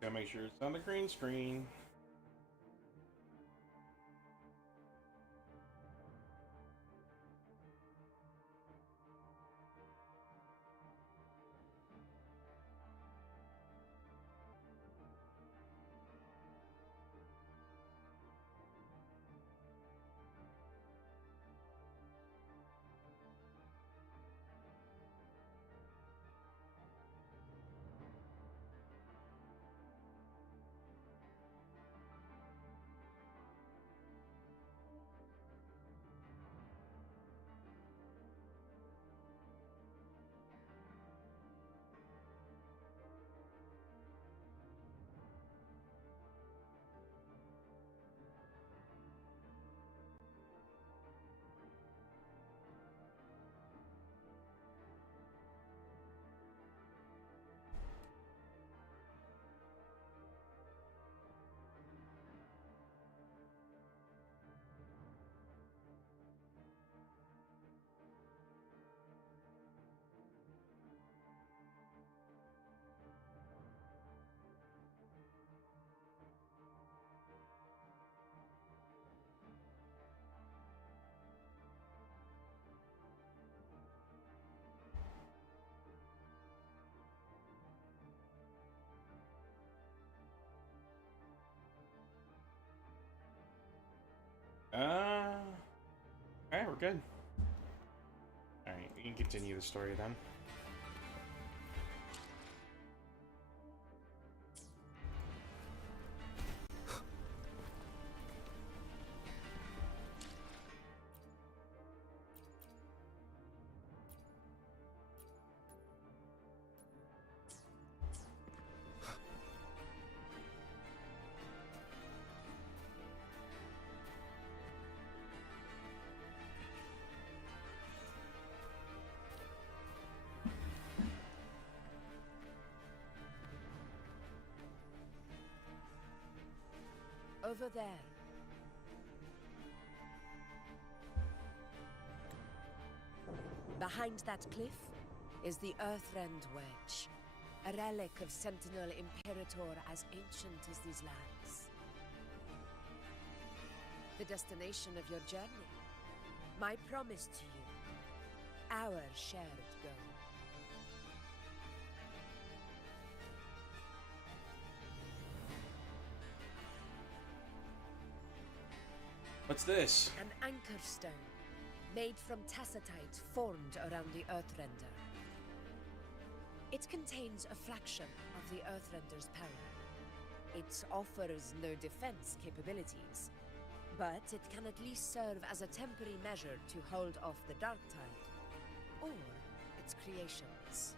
Gotta make sure it's on the green screen. Alright, we're good. Alright, we can continue the story then. Over there. Behind that cliff is the Earthrend Wedge, a relic of Sentinel Imperator as ancient as these lands. The destination of your journey, my promise to you, our shared goal. What's this? An anchor stone, made from tacitite formed around the Earthrender. It contains a fraction of the Earthrender's power. It offers no defense capabilities, but it can at least serve as a temporary measure to hold off the dark tide, or its creations.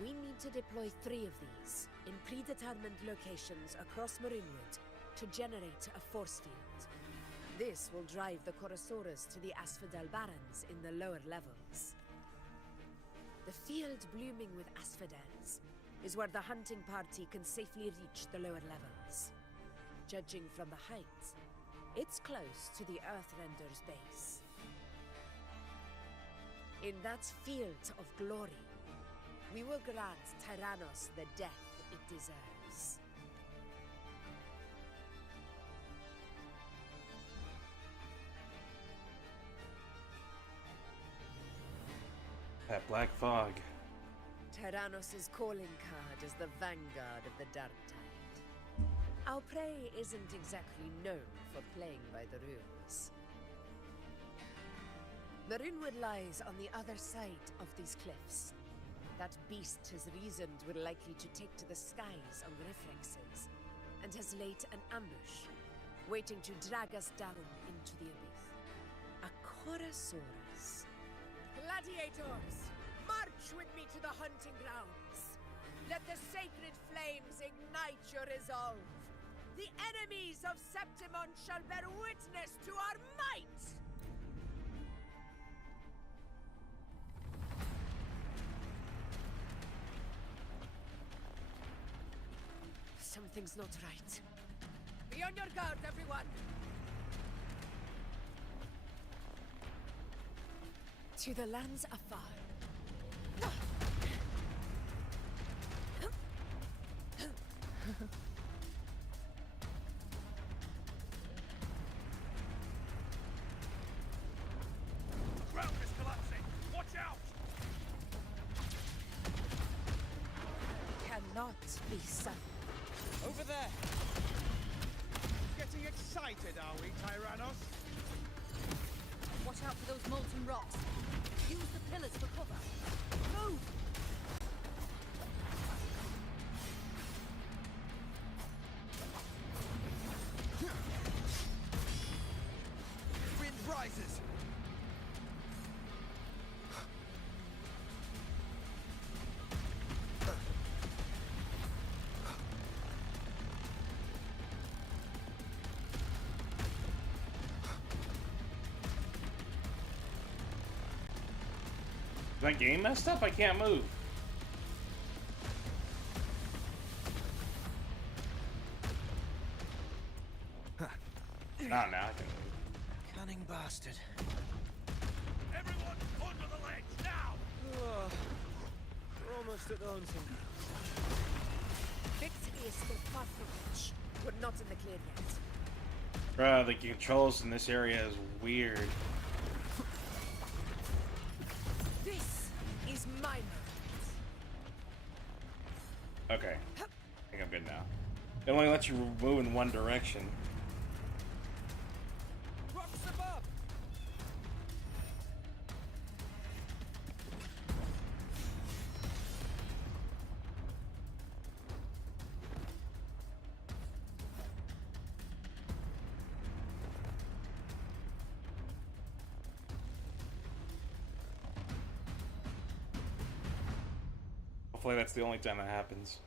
We need to deploy 3 of these in predetermined locations across Marinwood to generate a force field. This will drive the Chorosaurus to the Asphodel Barrens in the lower levels. The field blooming with asphodels is where the hunting party can safely reach the lower levels. Judging from the height, it's close to the Earthrender's base. In that field of glory, we will grant Tyrannos the death it deserves. That black fog. Tyrannos' calling card is the vanguard of the Dark Tide. Our prey isn't exactly known for playing by the rules. Marinwood lies on the other side of these cliffs. That beast has reasoned we're likely to take to the skies on reflexes, and has laid an ambush, waiting to drag us down into the abyss. A Chorosaurus. Gladiators, march with me to the hunting grounds. Let the sacred flames ignite your resolve. The enemies of Septimon shall bear witness to our might! Something's not right. Be on your guard, everyone! To the lands afar. cannot be sunk. Over there! Getting excited, are we, Tyrannos? Watch out for those molten rocks. Use the pillars for cover. Move! Wind rises! Is my game messed up? I can't move. Oh, now I can move. Cunning bastard. Everyone, under the legs, now! We're almost at the hunting. Victory is still far from reach. We're not in the clear yet. Bruh, the controls in this area is weird. This is my moment. Okay. I think I'm good now. It only lets you move in one direction. Rocks above! Hopefully that's the only time that happens.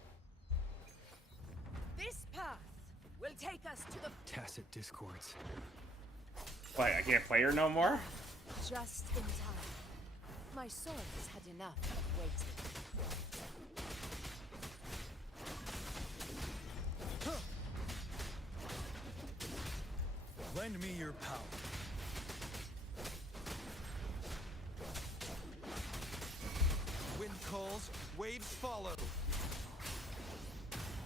This path will take us to the Tacit discords. Wait, I can't play her no more? just in time. My sword has had enough of waiting. Lend me your power. Wind calls, waves follow.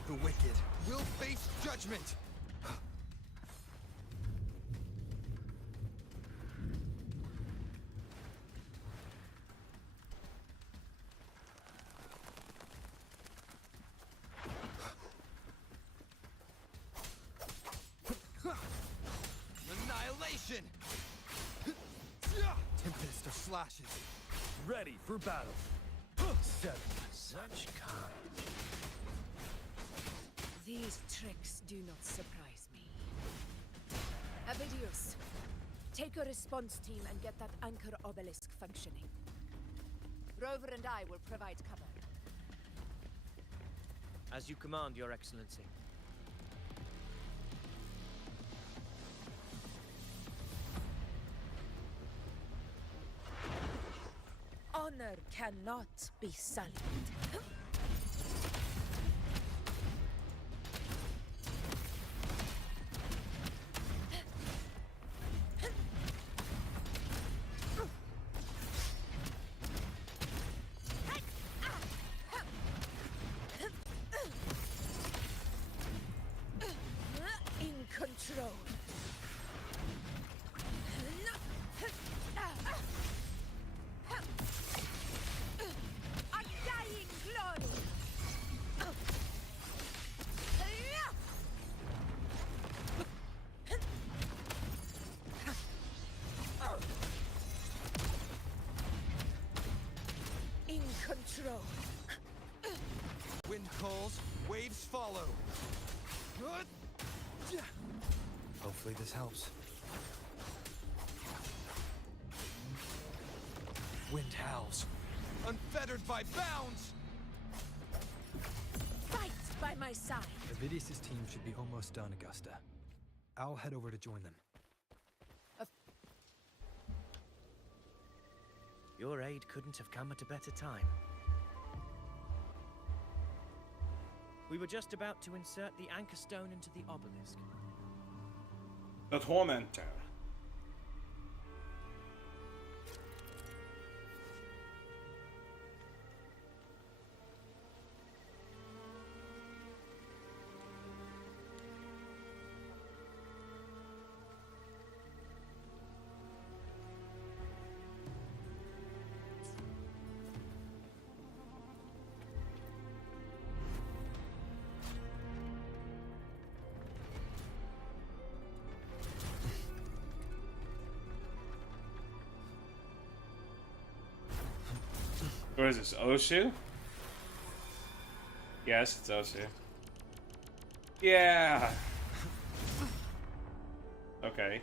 The wicked will face judgment. Annihilation! Tempest of slashes. Ready for battle. 7. Such kind. These tricks do not surprise me. Avidius, take a response team and get that anchor obelisk functioning. Rover and I will provide cover. As you command, Your Excellency. Honor cannot be sullied. In control. Undying glory. In control. Wind calls, waves follow. Hopefully this helps. Wind howls, unfettered by bounds! Fight by my side. Avidius' team should be almost done, Augusta. I'll head over to join them. Your aid couldn't have come at a better time. We were just about to insert the anchor stone into the obelisk. The Tormentor. What is this, Osu? Yes, it's Osu. Yeah! Okay.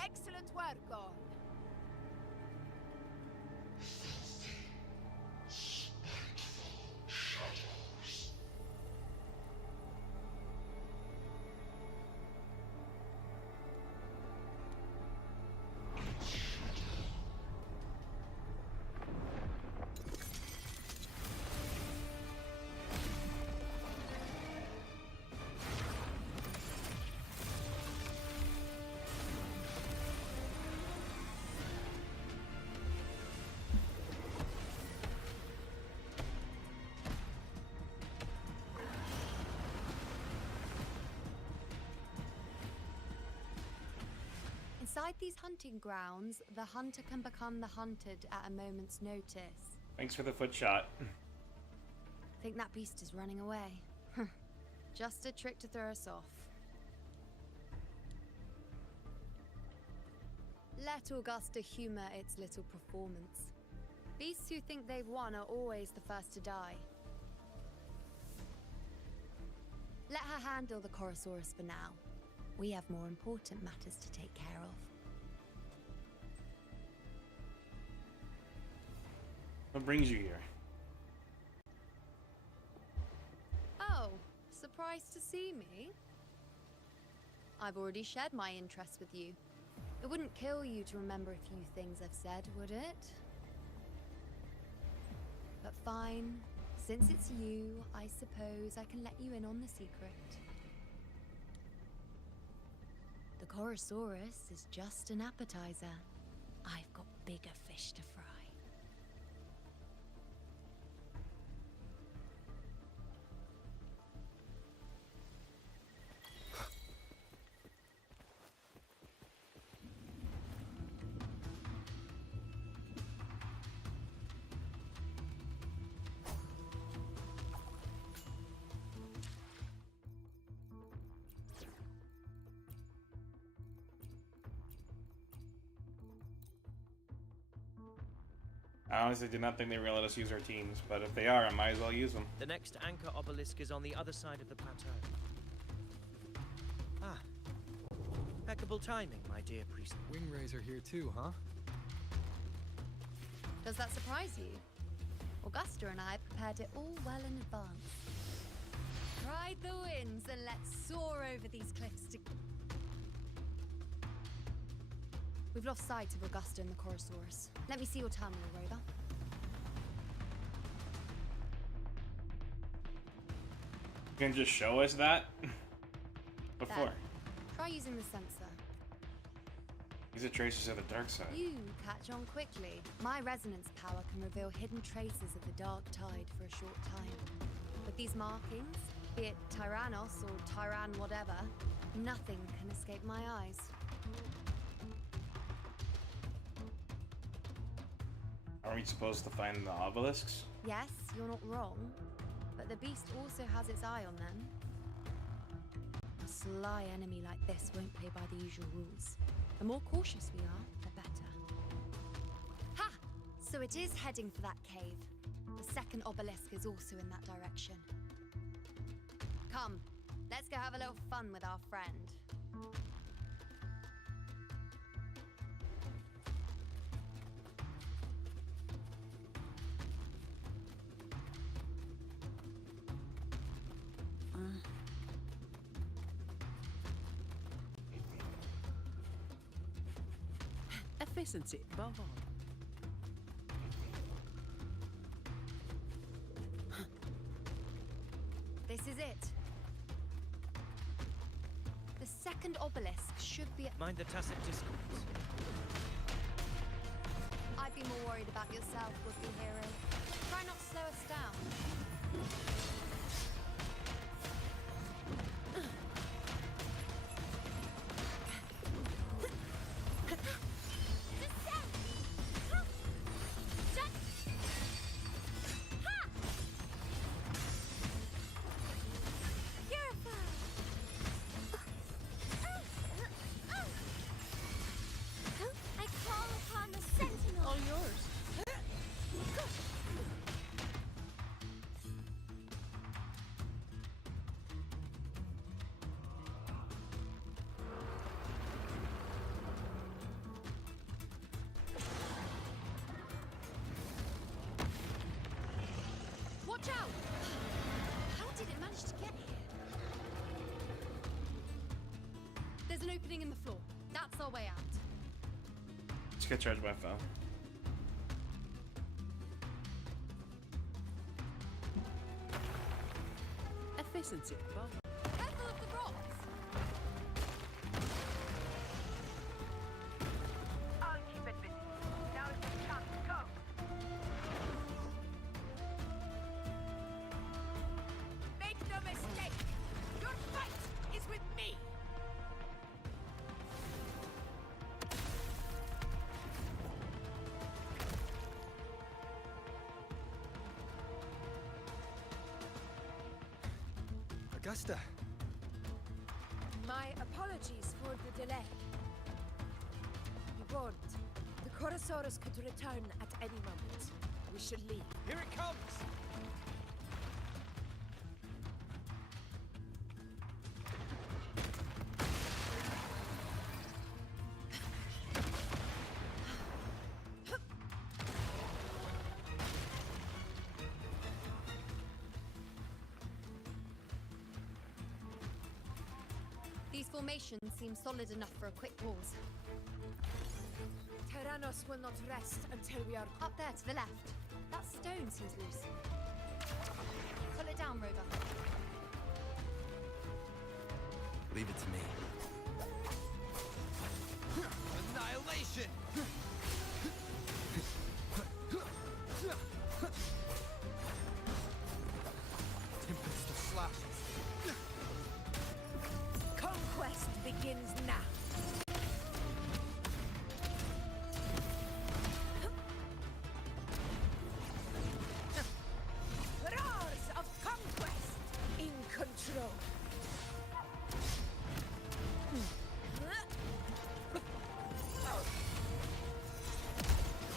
Excellent work, God. Inside these hunting grounds, the hunter can become the hunted at a moment's notice. Thanks for the foot shot. Think that beast is running away. Just a trick to throw us off. Let Augusta humor its little performance. Beasts who think they've won are always the first to die. Let her handle the Chorosaurus for now. We have more important matters to take care of. What brings you here? Oh, surprised to see me? I've already shared my interest with you. It wouldn't kill you to remember a few things I've said, would it? But fine. Since it's you, I suppose I can let you in on the secret. The Chorosaurus is just an appetizer. I've got bigger fish to fry. I honestly did not think they were gonna let us use our teams, but if they are, I might as well use them. The next anchor obelisk is on the other side of the plateau. Ah. Impeccable timing, my dear priest. Wingrays are here too, huh? Does that surprise you? Augusta and I prepared it all well in advance. Ride the winds and let's soar over these cliffs to... We've lost sight of Augusta and the Chorosaurus. Let me see your terminal, Rover. You can just show us that? Before. There. Try using the sensor. These are traces of the dark side. You catch on quickly. My resonance power can reveal hidden traces of the dark tide for a short time. With these markings, be it Tyrannos or Tyran whatever, nothing can escape my eyes. Are we supposed to find the obelisks? Yes, you're not wrong, but the beast also has its eye on them. A sly enemy like this won't play by the usual rules. The more cautious we are, the better. Ha! So it is heading for that cave. The second obelisk is also in that direction. Come, let's go have a little fun with our friend. Efficiency, above all. This is it. The second obelisk should be at... Mind the tacit discords. I'd be more worried about yourself, would-be hero. Try not to slow us down. Watch out! How did it manage to get here? There's an opening in the floor. That's our way out. Let's get charged by phone. Efficiency, Bob. Careful of the rocks! I'll keep it busy. Now is the chance to go. Make no mistake! Your fight is with me! Augusta! My apologies for the delay. Be warned, the Chorosaurus could return at any moment. We should leave. Here it comes! These formations seem solid enough for a quick pause. Tyrannos will not rest until we are... Up there to the left. That stone seems loose. Pull it down, Rover. Leave it to me. Annihilation! Tempest of slashes. Conquest begins now. Roars of conquest in control.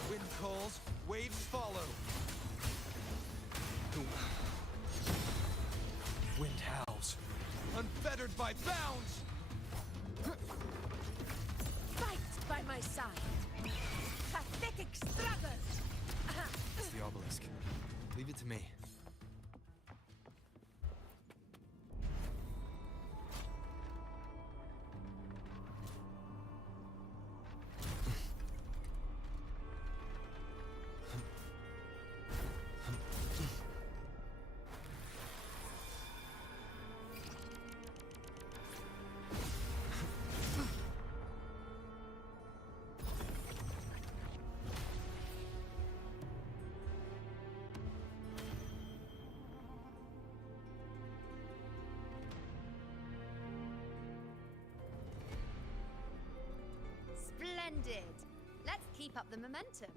Wind calls, waves follow. Wind howls. Unfettered by bounds! Fight by my side. Pathetic struggle. It's the obelisk. Leave it to me. Splendid! Let's keep up the momentum.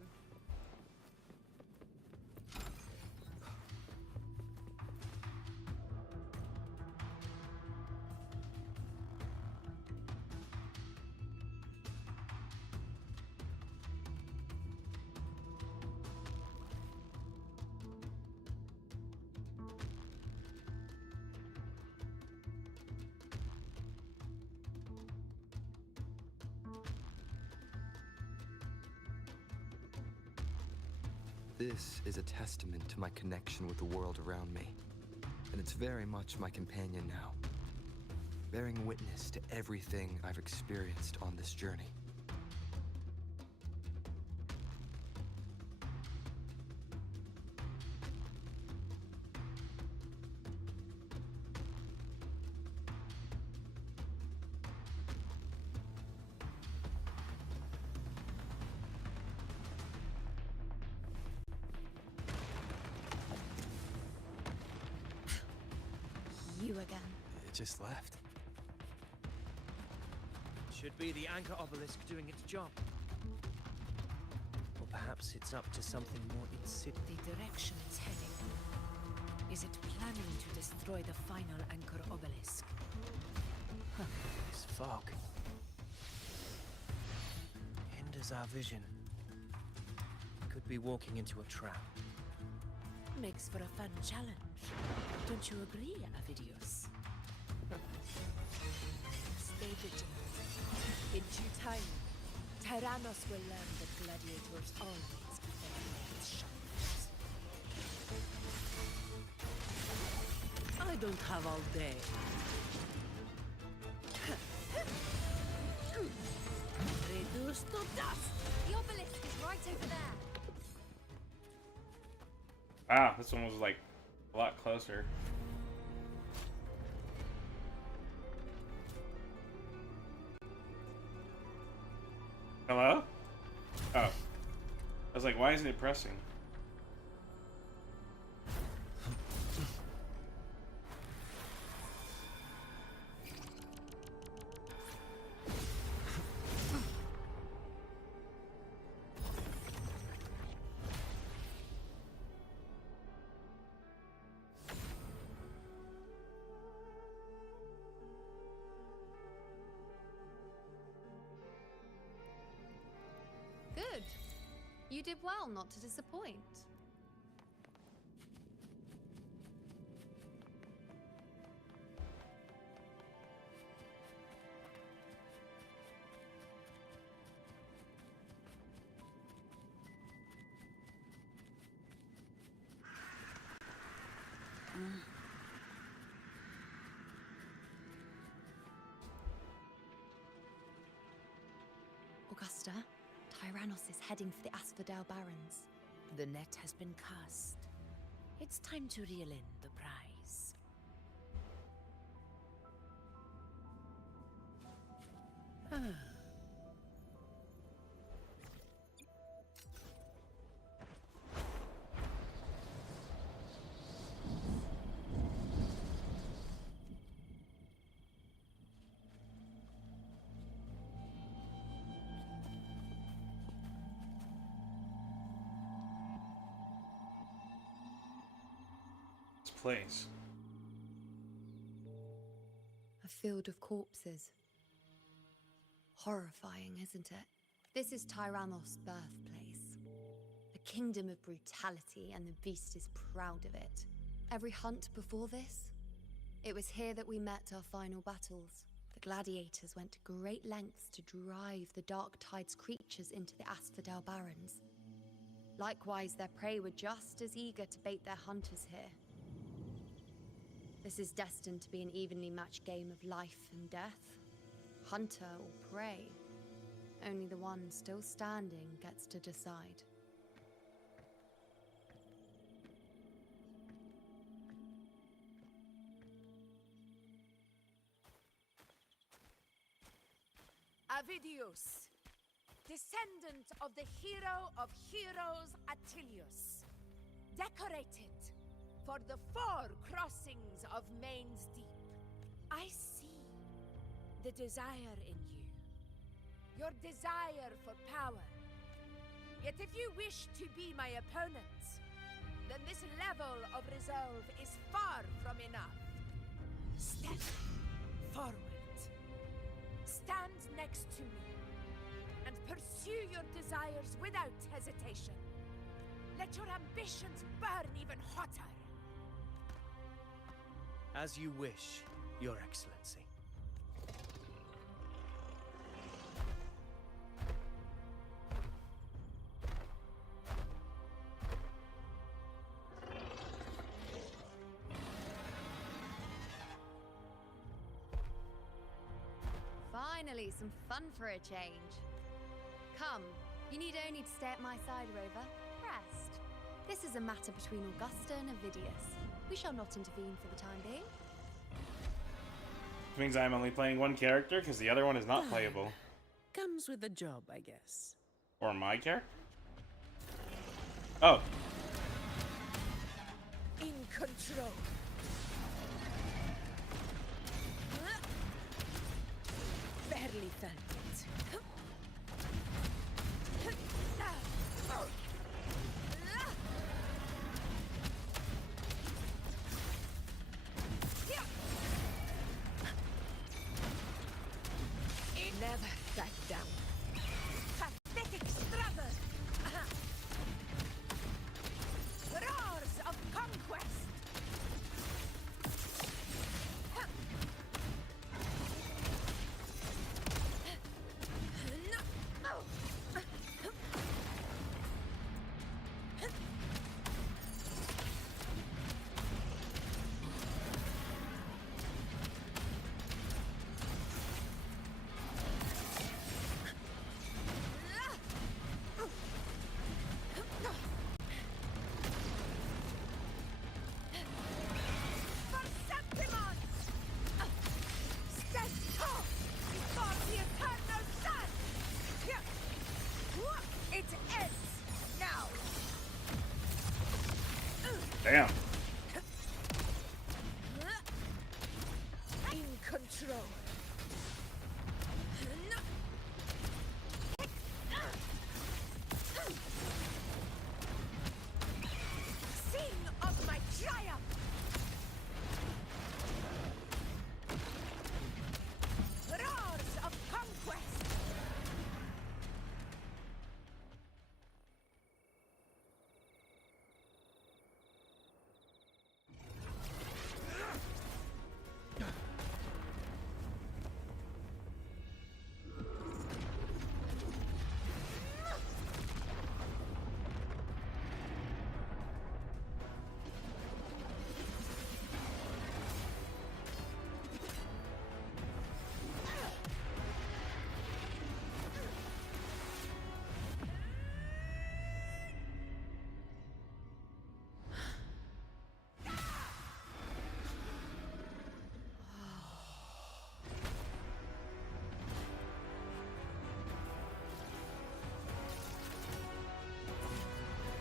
This is a testament to my connection with the world around me. And it's very much my companion now, bearing witness to everything I've experienced on this journey. You again. It just left. Should be the anchor obelisk doing its job. Or perhaps it's up to something more insidious. The direction it's heading. Is it planning to destroy the final anchor obelisk? This fog hinders our vision. Could be walking into a trap. Makes for a fun challenge. Don't you agree, Avidius? Stay vigilant. In due time, Tyrannos will learn that gladiators always defend with sharpness. I don't have all day. Reduced to dust. The obelisk is right over there. Ah, this one was like a lot closer. Hello? Oh. I was like, why isn't it pressing? Good. You did well not to disappoint. Augusta, Tyrannos is heading for the Asphodel Barrens. The net has been cast. It's time to reel in the prize. Place. A field of corpses. Horrifying, isn't it? This is Tyrannos' birthplace. A kingdom of brutality, and the beast is proud of it. Every hunt before this, it was here that we met our final battles. The gladiators went to great lengths to drive the Dark Tide's creatures into the Asphodel Barrens. Likewise, their prey were just as eager to bait their hunters here. This is destined to be an evenly matched game of life and death. Hunter or prey. Only the one still standing gets to decide. Avidius, descendant of the hero of heroes Attilius, decorated for the 4 crossings of Main's Deep. I see the desire in you, your desire for power. Yet if you wish to be my opponent, then this level of resolve is far from enough. Step forward. Stand next to me and pursue your desires without hesitation. Let your ambitions burn even hotter. As you wish, Your Excellency. Finally, some fun for a change. Come, you need only to stay at my side, Rover. Rest. This is a matter between Augusta and Avidius. We shall not intervene for the time being. Which means I'm only playing one character because the other one is not playable. Comes with the job, I guess. Or my character? Oh. In control. Barely felt it. Never back down. Pathetic struggle. Roars of conquest. Damn. In control. Sing of my triumph. Roars of conquest.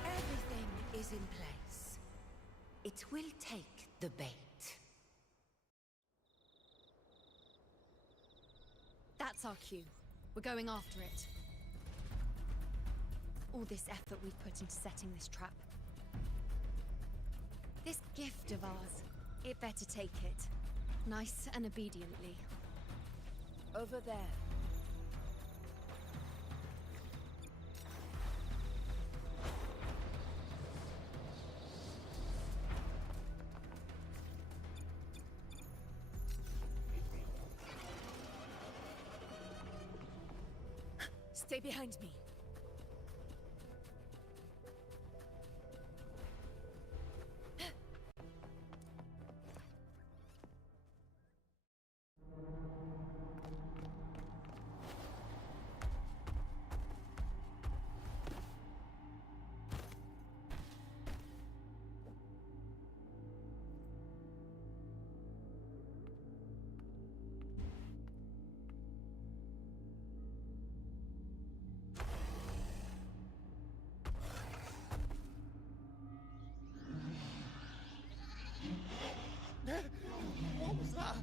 Everything is in place. It will take the bait. That's our cue. We're going after it. All this effort we've put into setting this trap. This gift of ours, it better take it. Nice and obediently. Over there. Stay behind me. What was that?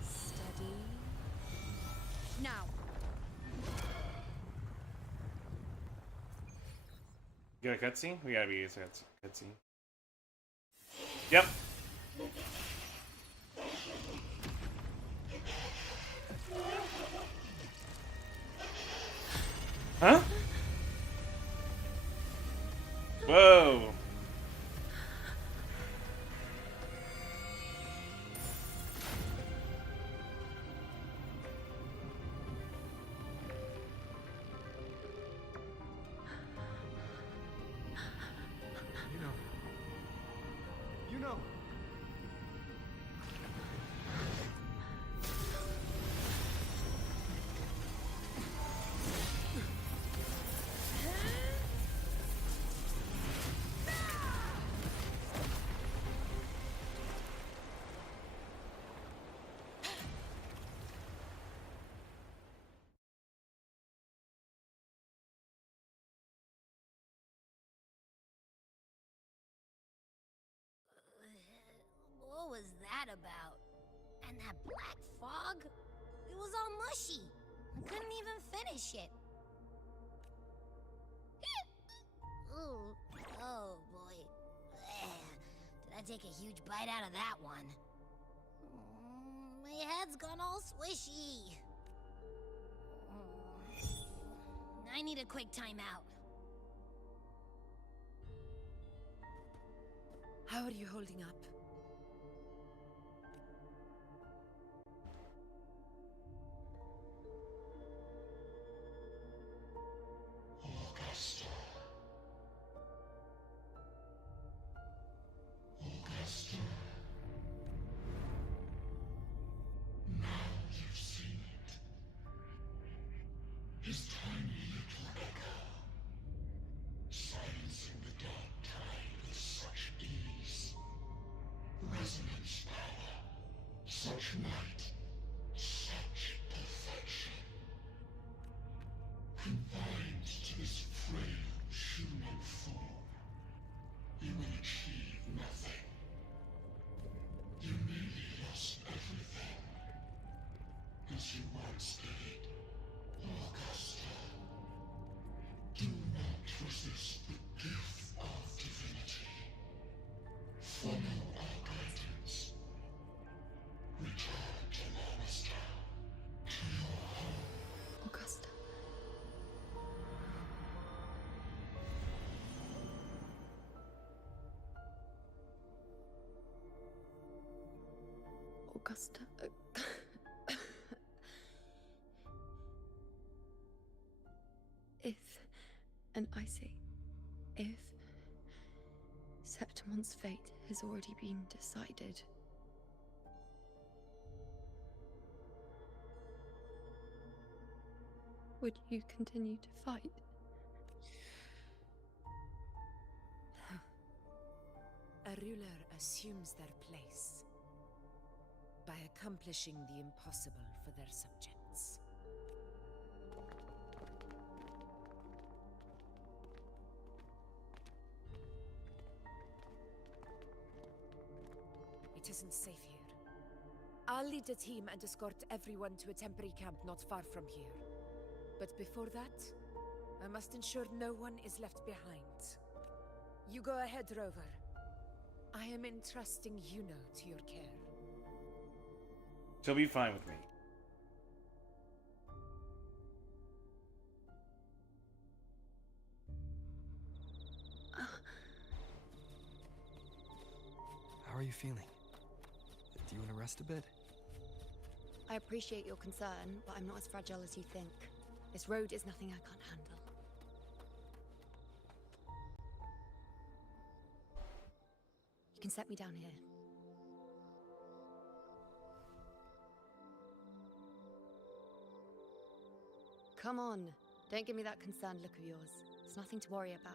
Steady. Now. You got a cutscene? We gotta be a cutscene. Yep. Huh? Whoa. You know. was that about? And that black fog? It was all mushy. I couldn't even finish it. Ooh, oh boy. Did I take a huge bite out of that one? My head's gone all swishy. I need a quick timeout. How are you holding up? Augusta. Augusta. Now you've seen it. His tiny little echo, silencing the dark tide with such ease. Resonance power, such might, such perfection. Confined to this frail human form, you will achieve nothing. You nearly lost everything, as you once did. Augusta, do not resist the gift of divinity. Follow our guidance. Return to Lannister, to your home. Augusta. Augusta. If, and I say, if Septimon's fate has already been decided, would you continue to fight? A ruler assumes their place by accomplishing the impossible for their subjects. It isn't safe here. I'll lead a team and escort everyone to a temporary camp not far from here. But before that, I must ensure no one is left behind. You go ahead, Rover. I am entrusting Yuno to your care. She'll be fine with me. How are you feeling? Do you want to rest a bit? I appreciate your concern, but I'm not as fragile as you think. This road is nothing I can't handle. You can set me down here. Come on, don't give me that concerned look of yours. It's nothing to worry about.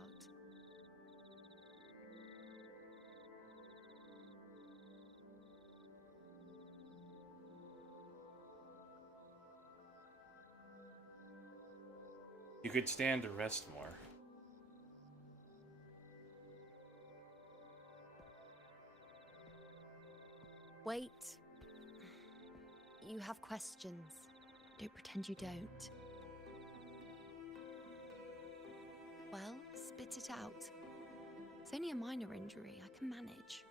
You could stand to rest more. Wait. You have questions. Don't pretend you don't. Well, spit it out. It's only a minor injury. I can manage.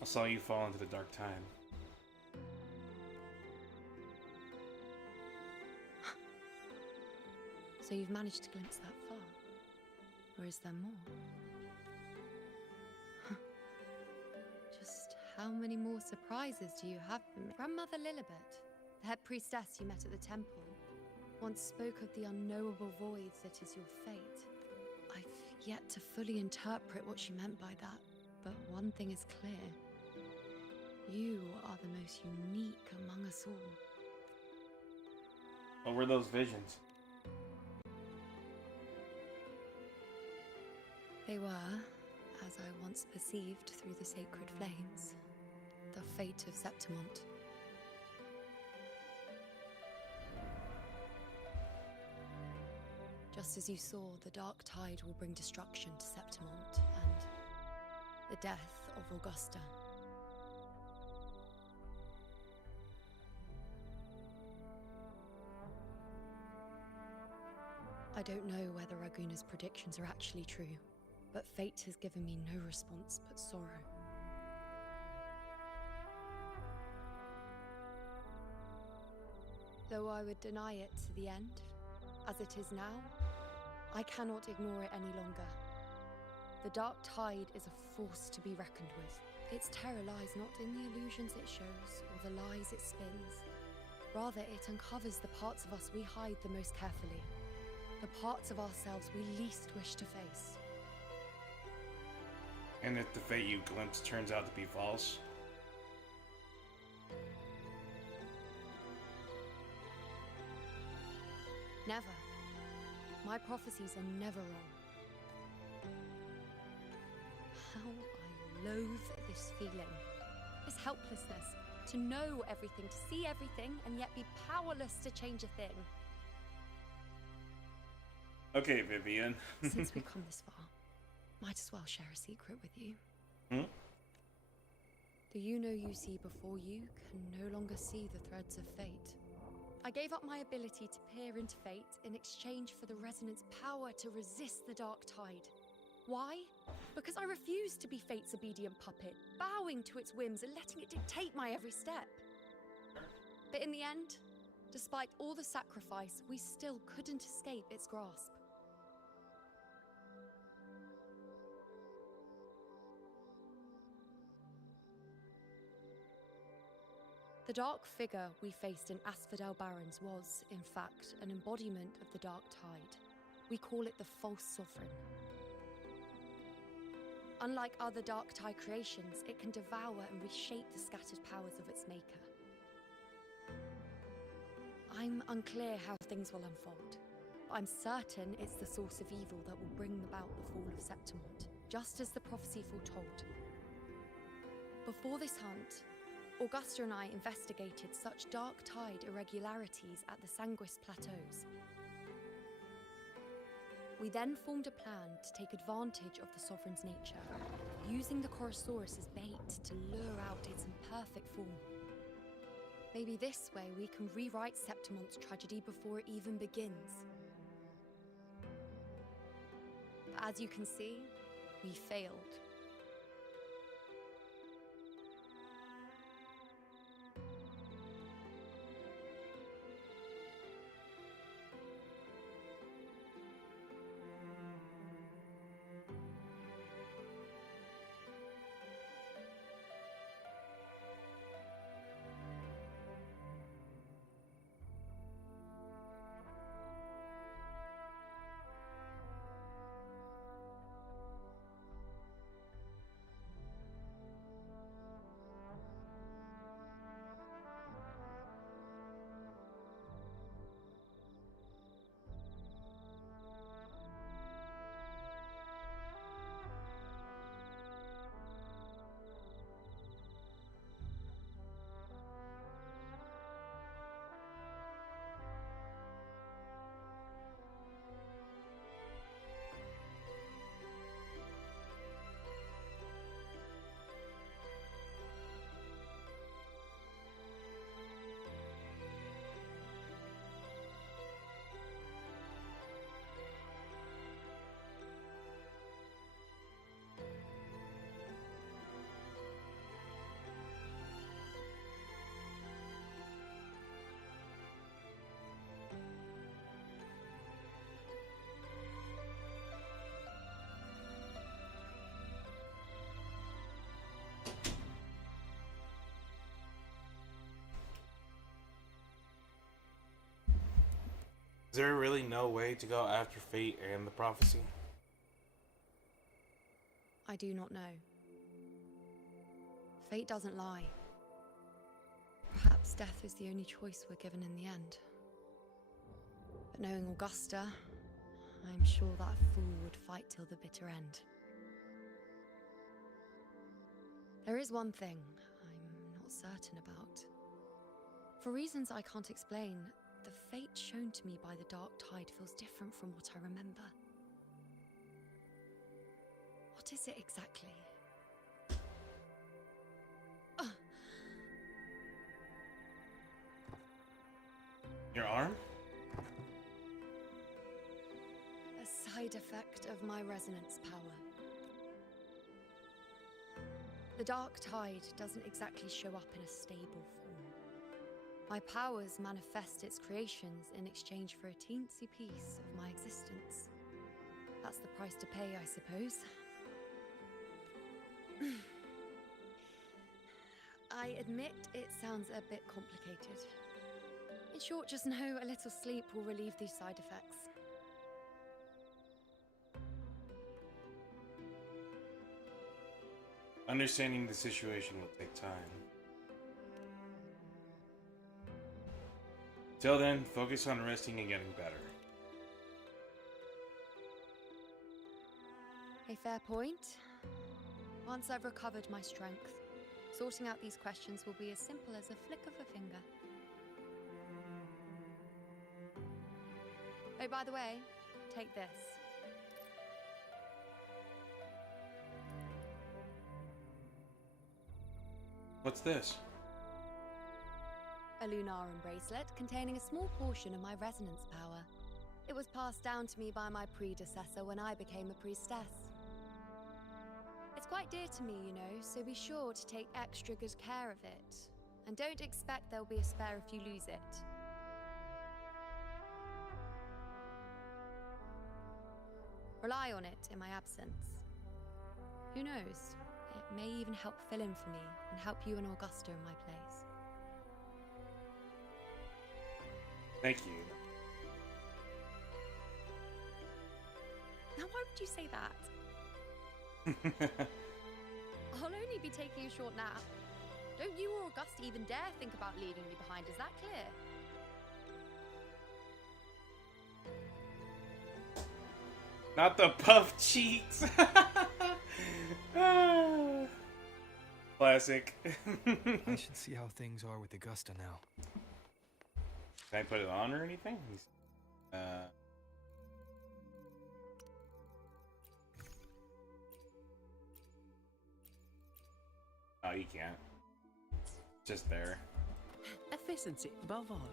I saw you fall into the dark time. So you've managed to glimpse that far? Or is there more? Just how many more surprises do you have for me? Grandmother Lilibet, the head priestess you met at the temple, once spoke of the unknowable voids that is your fate. I've yet to fully interpret what she meant by that, but one thing is clear. You are the most unique among us all. What were those visions? They were, as I once perceived through the sacred flames, the fate of Septimont. Just as you saw, the Dark Tide will bring destruction to Septimont and the death of Augusta. I don't know whether Raguna's predictions are actually true, but fate has given me no response but sorrow. Though I would deny it to the end, as it is now, I cannot ignore it any longer. The Dark Tide is a force to be reckoned with. Its terror lies not in the illusions it shows or the lies it spins. Rather, it uncovers the parts of us we hide the most carefully, the parts of ourselves we least wish to face. And if the fate you glimpse turns out to be false? Never. My prophecies are never wrong. How I loathe this feeling. This helplessness. To know everything, to see everything, and yet be powerless to change a thing. Okay, Vivian. Since we've come this far, might as well share a secret with you. Hmm? The you see before you can no longer see the threads of fate. I gave up my ability to peer into fate in exchange for the resonance power to resist the Dark Tide. Why? Because I refused to be fate's obedient puppet, bowing to its whims and letting it dictate my every step. But in the end, despite all the sacrifice, we still couldn't escape its grasp. The dark figure we faced in Asphodel Barrens was, in fact, an embodiment of the Dark Tide. We call it the False Sovereign. Unlike other Dark Tide creations, it can devour and reshape the scattered powers of its maker. I'm unclear how things will unfold, but I'm certain it's the source of evil that will bring about the fall of Septimont, just as the prophecy foretold. Before this hunt, Augusta and I investigated such Dark Tide irregularities at the Sanguis Plateaus. We then formed a plan to take advantage of the Sovereign's nature, using the Chorosaurus as bait to lure out its imperfect form. Maybe this way we can rewrite Septimont's tragedy before it even begins. But as you can see, we failed. Is there really no way to go after fate and the prophecy? I do not know. Fate doesn't lie. Perhaps death is the only choice we're given in the end. But knowing Augusta, I'm sure that fool would fight till the bitter end. There is one thing I'm not certain about. For reasons I can't explain, the fate shown to me by the Dark Tide feels different from what I remember. What is it exactly? Your arm? A side effect of my resonance power. The Dark Tide doesn't exactly show up in a stable form. My powers manifest its creations in exchange for a teensy piece of my existence. That's the price to pay, I suppose. I admit it sounds a bit complicated. In short, just know a little sleep will relieve these side effects. Understanding the situation will take time. Till then, focus on resting and getting better. A fair point. Once I've recovered my strength, sorting out these questions will be as simple as a flick of a finger. Oh, by the way, take this. What's this? A Lunarum bracelet containing a small portion of my resonance power. It was passed down to me by my predecessor when I became a priestess. It's quite dear to me, you know, so be sure to take extra good care of it. And don't expect there'll be a spare if you lose it. Rely on it in my absence. Who knows? It may even help fill in for me and help you and Augusta in my place. Thank you. Now, why would you say that? I'll only be taking a short nap. Don't you or Augusta even dare think about leaving me behind, is that clear? Not the puff cheeks. Classic. I should see how things are with Augusta now. Can I put it on or anything? Oh, you can't. Just there. Efficiency above all.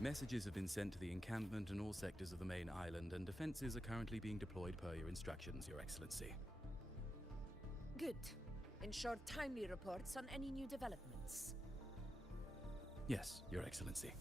Messages have been sent to the encampment and all sectors of the main island, and defenses are currently being deployed per your instructions, Your Excellency. Good. Ensure timely reports on any new developments. Yes, Your Excellency.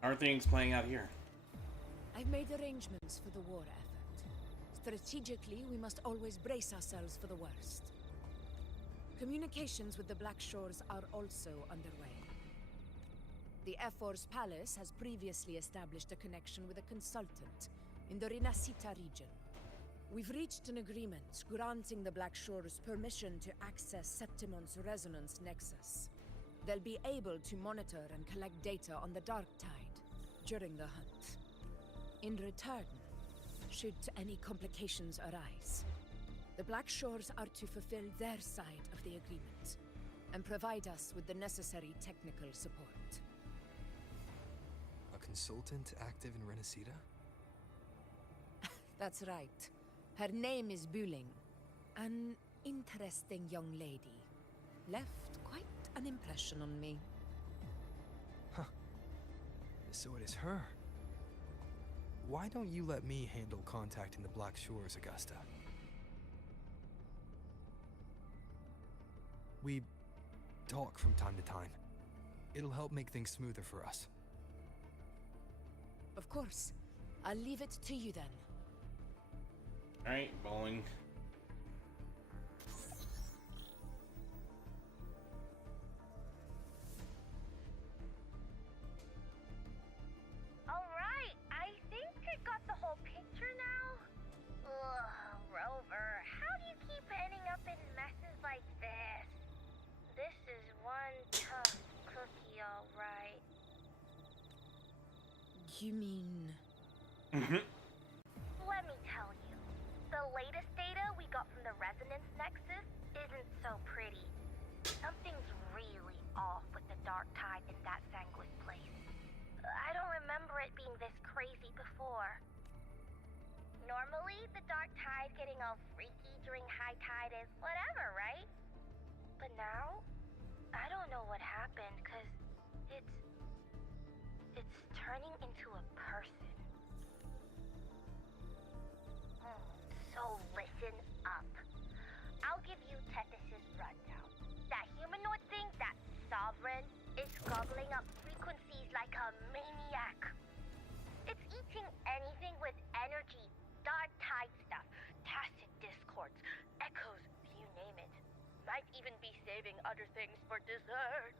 How are things playing out here? I've made arrangements for the war effort. Strategically, we must always brace ourselves for the worst. Communications with the Black Shores are also underway. The Air Force Palace has previously established a connection with a consultant in the Rinascita region. We've reached an agreement granting the Black Shores permission to access Septimon's resonance nexus. They'll be able to monitor and collect data on the Dark Tide during the hunt. In return, should any complications arise, the Black Shores are to fulfill their side of the agreement and provide us with the necessary technical support. A consultant active in Rinascita? That's right. Her name is Wuthering. An interesting young lady. Left quite an impression on me. Huh. So it is her. Why don't you let me handle contacting the Black Shores, Augusta? We talk from time to time. It'll help make things smoother for us. Of course. I'll leave it to you then. Alright, bowling. You mean... Let me tell you, the latest data we got from the Resonance Nexus isn't so pretty. Something's really off with the dark tide in that Sanguis place. I don't remember it being this crazy before. Normally, the dark tide getting all freaky during high tide is whatever, right? But now, I don't know what happened, cause it's turning into a person. So listen up. I'll give you Tethys' rundown. That humanoid thing, that sovereign, is gobbling up frequencies like a maniac. It's eating anything with energy, dark tide stuff, tacit discords, echoes, you name it. Might even be saving other things for dessert.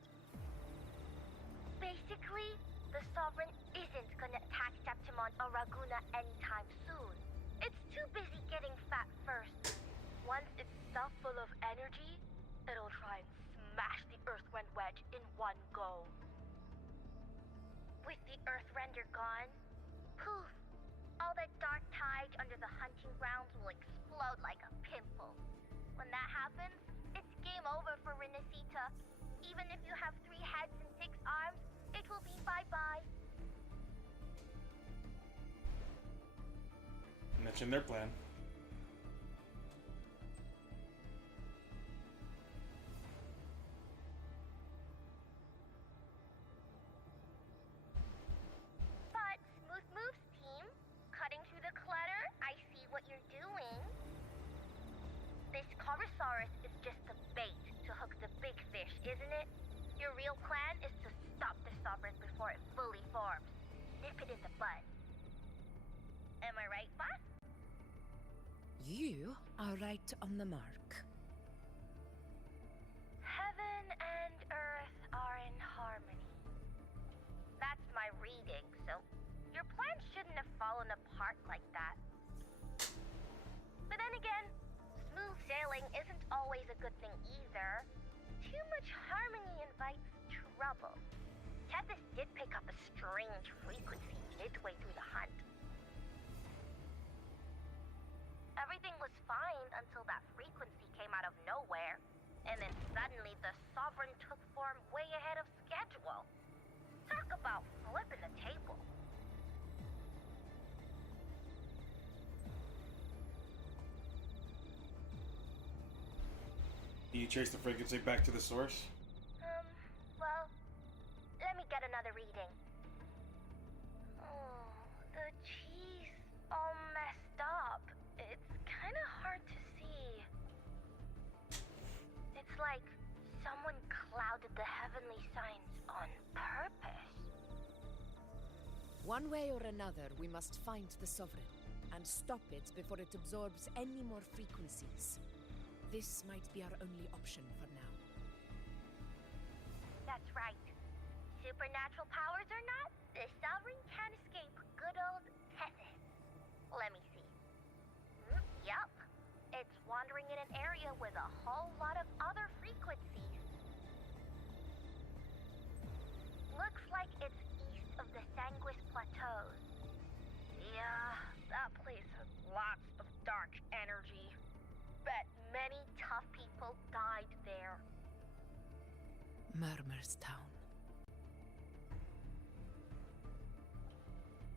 Basically, the Sovereign isn't gonna attack Septimon or Raguna anytime soon. It's too busy getting fat first. Once it's stuffed full of energy, it'll try and smash the Earthrend wedge in one go. With the Earthrender gone, poof, all that dark tide under the hunting grounds will explode like a pimple. When that happens, it's game over for Renacita. Even if you have 3 heads and 6 arms, it will be bye-bye. Mention their plan. But, smooth moves, team. Cutting through the clutter, I see what you're doing. This Corosaurus is just a bait to hook the big fish, isn't it? Your real plan is to stop the Sovereign before it fully forms. Nip it in the bud. Am I right, boss? You are right on the mark. Heaven and Earth are in harmony. That's my reading, so your plan shouldn't have fallen apart like that. But then again, smooth sailing isn't always a good thing either. Too much harmony invites trouble. Tethys did pick up a strange frequency midway through the hunt. Everything was fine until that frequency came out of nowhere, and then suddenly the Sovereign took form way ahead of schedule. Talk about flipping the table. Do you trace the frequency back to the source? Well, let me get another reading. Oh, the cheese all messed up. It's kind of hard to see. It's like someone clouded the heavenly signs on purpose. One way or another, we must find the Sovereign and stop it before it absorbs any more frequencies. This might be our only option for now. That's right. Supernatural powers or not, the Sovereign can't escape good old Tethys. Let me see. Yup. It's wandering in an area with a whole lot of other frequencies. Looks like it's east of the Sanguis Plateaus. Yeah, that place has lots of dark energy. Bet many tough people died there. Murmur's Town.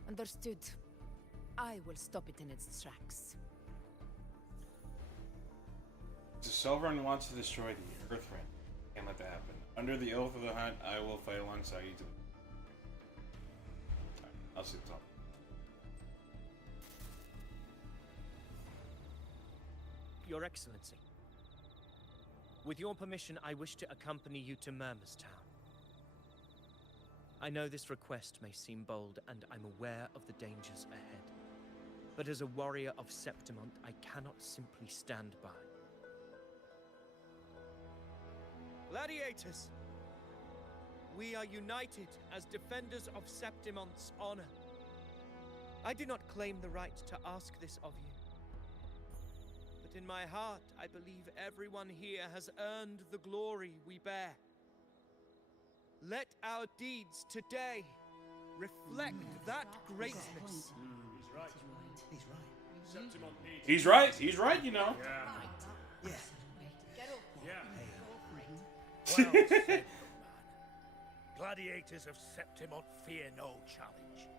Understood. I will stop it in its tracks. The Sovereign wants to destroy the Earthrend. Can't let that happen. Under the oath of the hunt, I will fight alongside you to the... I'll sit top. Your Excellency, with your permission, I wish to accompany you to Murmur's Town. I know this request may seem bold, and I'm aware of the dangers ahead. But as a warrior of Septimont, I cannot simply stand by. Gladiators! We are united as defenders of Septimont's honor. I do not claim the right to ask this of you. But in my heart, I believe everyone here has earned the glory we bear. Let our deeds today reflect that greatness. He's right. He's right. Septimon needs. He's right. He's right. You know. Yeah. Yeah. Well said, young man. Gladiators of Septimon fear no challenge.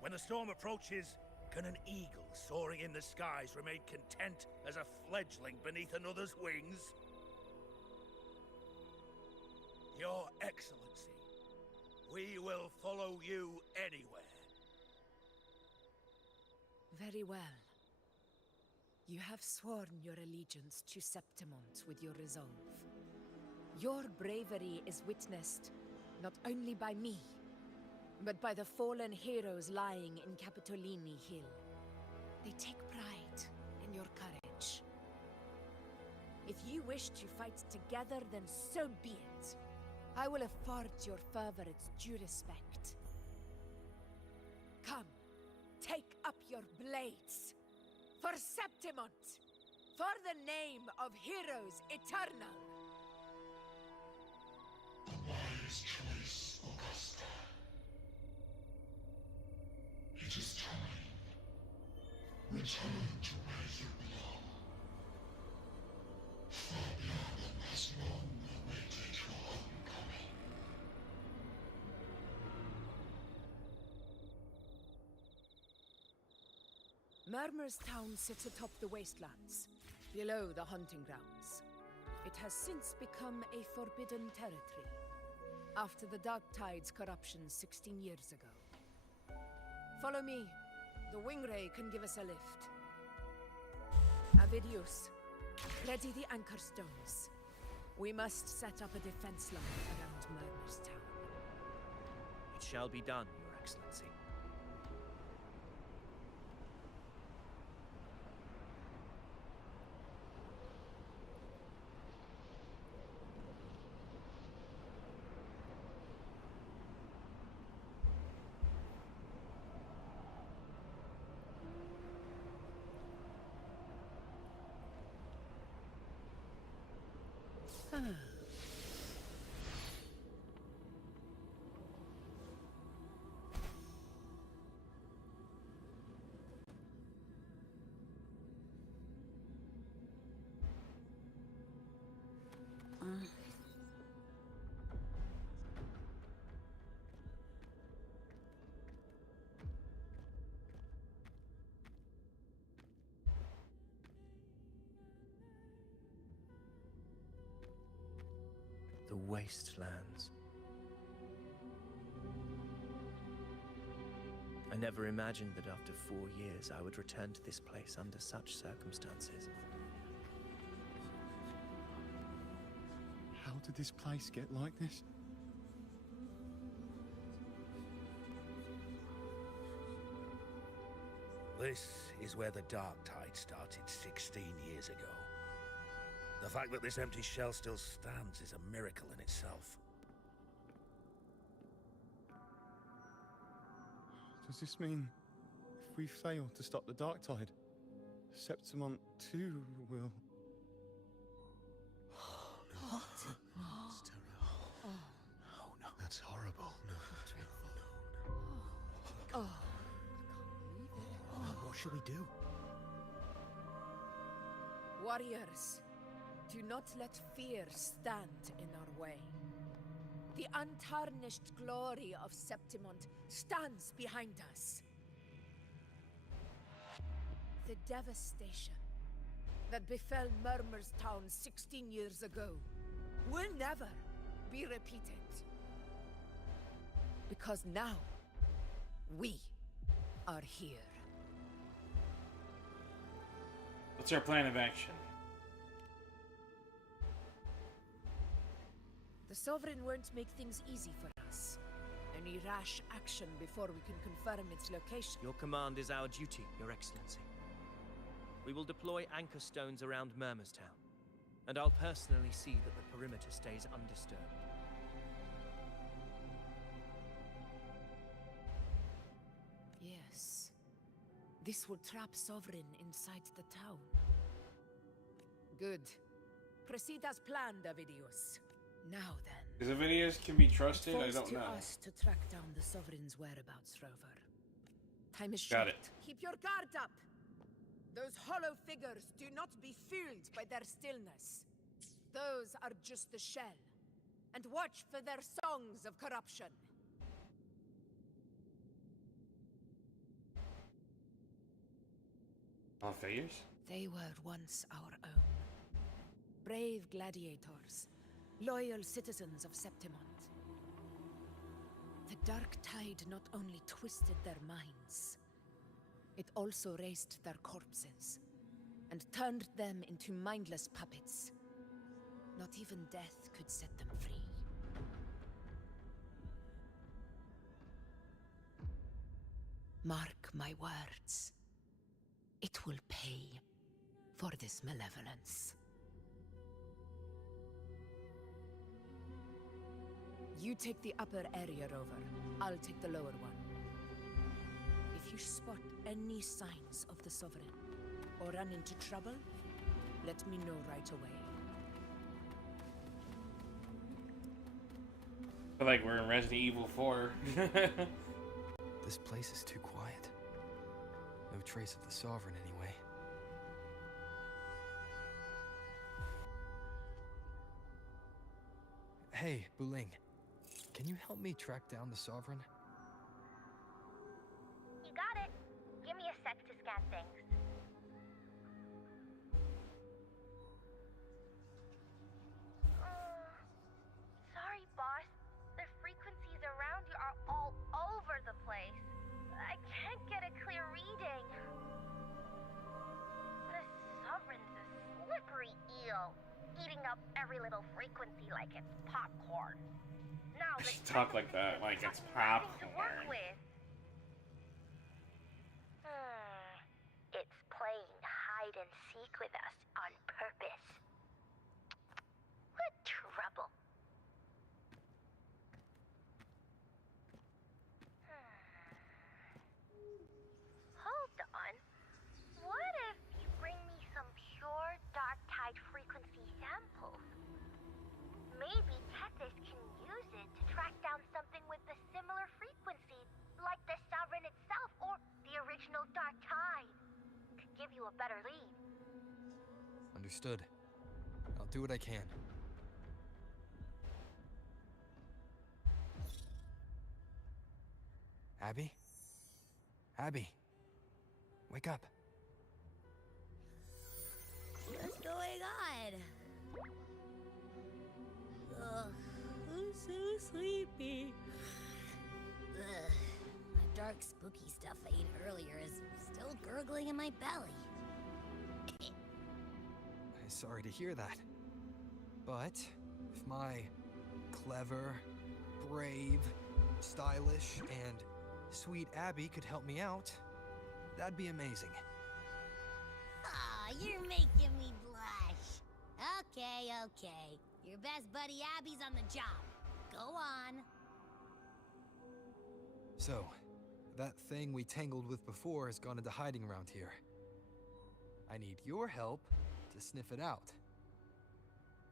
When the storm approaches, can an eagle soaring in the skies remain content as a fledgling beneath another's wings? Your Excellency, we will follow you anywhere. Very well. You have sworn your allegiance to Septimont with your resolve. Your bravery is witnessed not only by me, but by the fallen heroes lying in Capitolini Hill. They take pride in your courage. If you wish to fight together, then so be it. I will afford your fervor its due respect. Come, take up your blades. For Septimont! For the name of heroes eternal! The wise choice, Augusta. It is time. Return to where you belong. Fabian has long awaited your homecoming. Murmur's town sits atop the wastelands, below the hunting grounds. It has since become a forbidden territory, after the Dark Tide's corruption 16 years ago. Follow me. The Wingray can give us a lift. Avidius, ready the anchor stones. We must set up a defense line around Murmur's town. It shall be done, Your Excellency. The wastelands. I never imagined that after 4 years I would return to this place under such circumstances. How did this place get like this? This is where the Dark Tide started 16 years ago. The fact that this empty shell still stands is a miracle in itself. Does this mean if we fail to stop the Dark Tide, Septimont too will... What? It's terrible. Oh. No. That's horrible. No. Oh. What should we do? Warriors, do not let fear stand in our way. The untarnished glory of Septimont stands behind us. The devastation that befell Murmur's town 16 years ago will never be repeated. Because now, we are here. What's our plan of action? The Sovereign won't make things easy for us. Any rash action before we can confirm its location. Your command is our duty, Your Excellency. We will deploy anchor stones around Murmur's town, and I'll personally see that the perimeter stays undisturbed. Yes. This will trap Sovereign inside the town. Good. Proceed as planned, Avidius. Now then. Because the videos can be trusted, I It don't falls to know. us to track down the Sovereign's whereabouts, Rover. Time is Got short. it. Keep your guard up. Those hollow figures, do not be fooled by their stillness. Those are just the shell. And watch for their songs of corruption. All figures? They were once our own. Brave gladiators, loyal citizens of Septimont. The Dark Tide not only twisted their minds, it also raised their corpses, and turned them into mindless puppets. Not even death could set them free. Mark my words. It will pay for this malevolence. You take the upper area, Rover. I'll take the lower one. If you spot any signs of the Sovereign, or run into trouble, let me know right away. I feel like we're in Resident Evil 4. This place is too quiet. No trace of the Sovereign, anyway. Hey, Buling. Can you help me track down the Sovereign? You got it. Give me a sec to scan things. Sorry, boss. The frequencies around you are all over the place. I can't get a clear reading. The Sovereign's a slippery eel, eating up every little frequency like it's popcorn. Now the Talk like that, like it's nothing to work popcorn. with. It's playing hide and seek with us on purpose. What trouble. Hold on. What if you bring me some pure dark tide frequency samples? Maybe Tethys can use it to track down something with a similar frequency, like the Sovereign itself or the original dark tide. Could give you a better lead. Understood. I'll do what I can. Abby? Abby! Wake up. What's going on? Ugh, I'm so sleepy. Ugh, the dark, spooky stuff I ate earlier is still gurgling in my belly. I'm sorry to hear that. But if my clever, brave, stylish, and sweet Abby could help me out, that'd be amazing. Aw, you're making me blush. Okay, okay. Your best buddy Abby's on the job. Go on. So, that thing we tangled with before has gone into hiding around here. I need your help to sniff it out.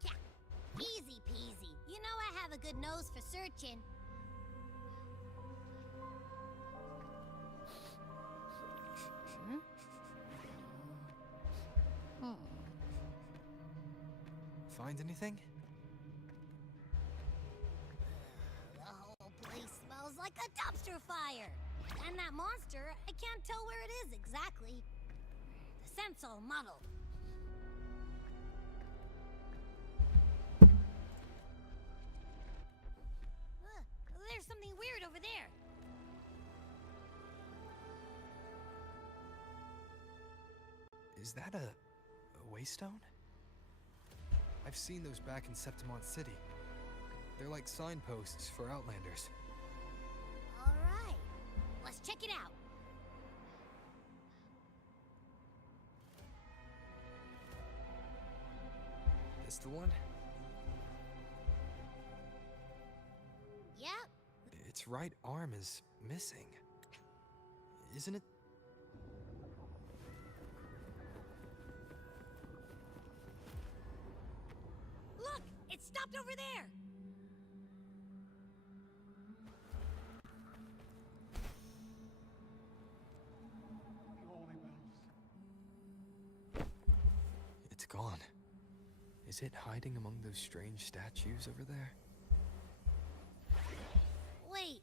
Yeah, easy peasy. You know I have a good nose for searching. Find anything? The whole place smells like a dumpster fire. And that monster, I can't tell where it is exactly. The scent's all muddled. There's something weird over there. Is that a waystone? I've seen those back in Septimont City. They're like signposts for Outlanders. All right, let's check it out. This the one? Yep. Its right arm is missing. Isn't it? Look, it stopped over there. Is it hiding among those strange statues over there? Wait,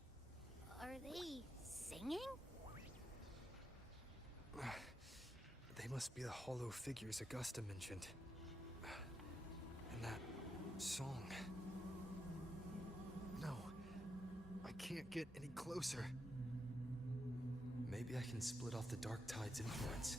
are they singing? They must be the hollow figures Augusta mentioned. And that song. No, I can't get any closer. Maybe I can split off the Dark Tide's influence.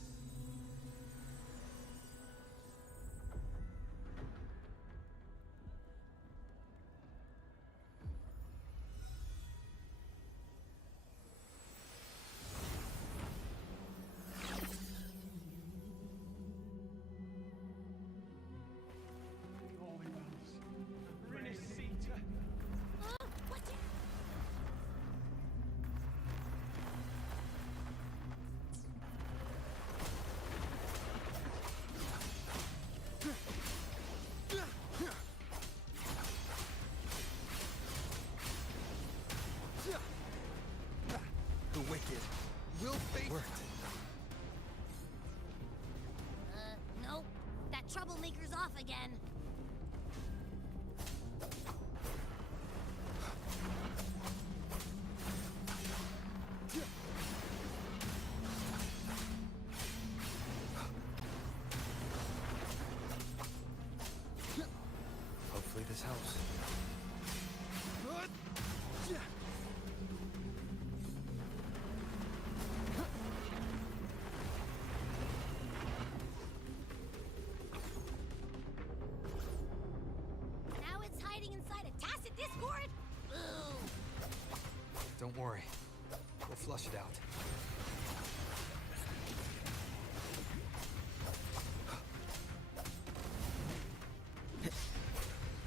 The wicked will face. Worked. Nope. That troublemaker's off again. Hopefully this helps. Now it's hiding inside a tacit discord? Boo! Don't worry. We'll flush it out.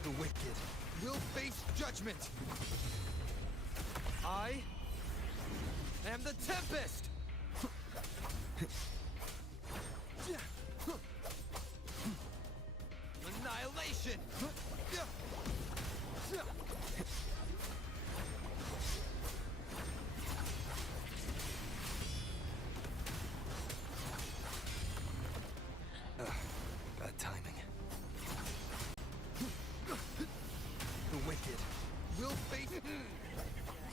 The wicked will face judgment. I am the Tempest. Annihilation. Bad timing. The wicked will face. Your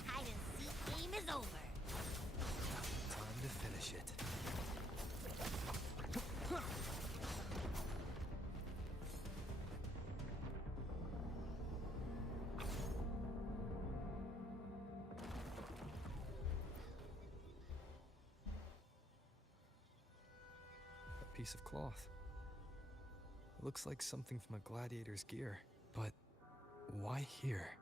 hide and seek game is over. Time to finish it. A piece of cloth. It looks like something from a gladiator's gear. But why here?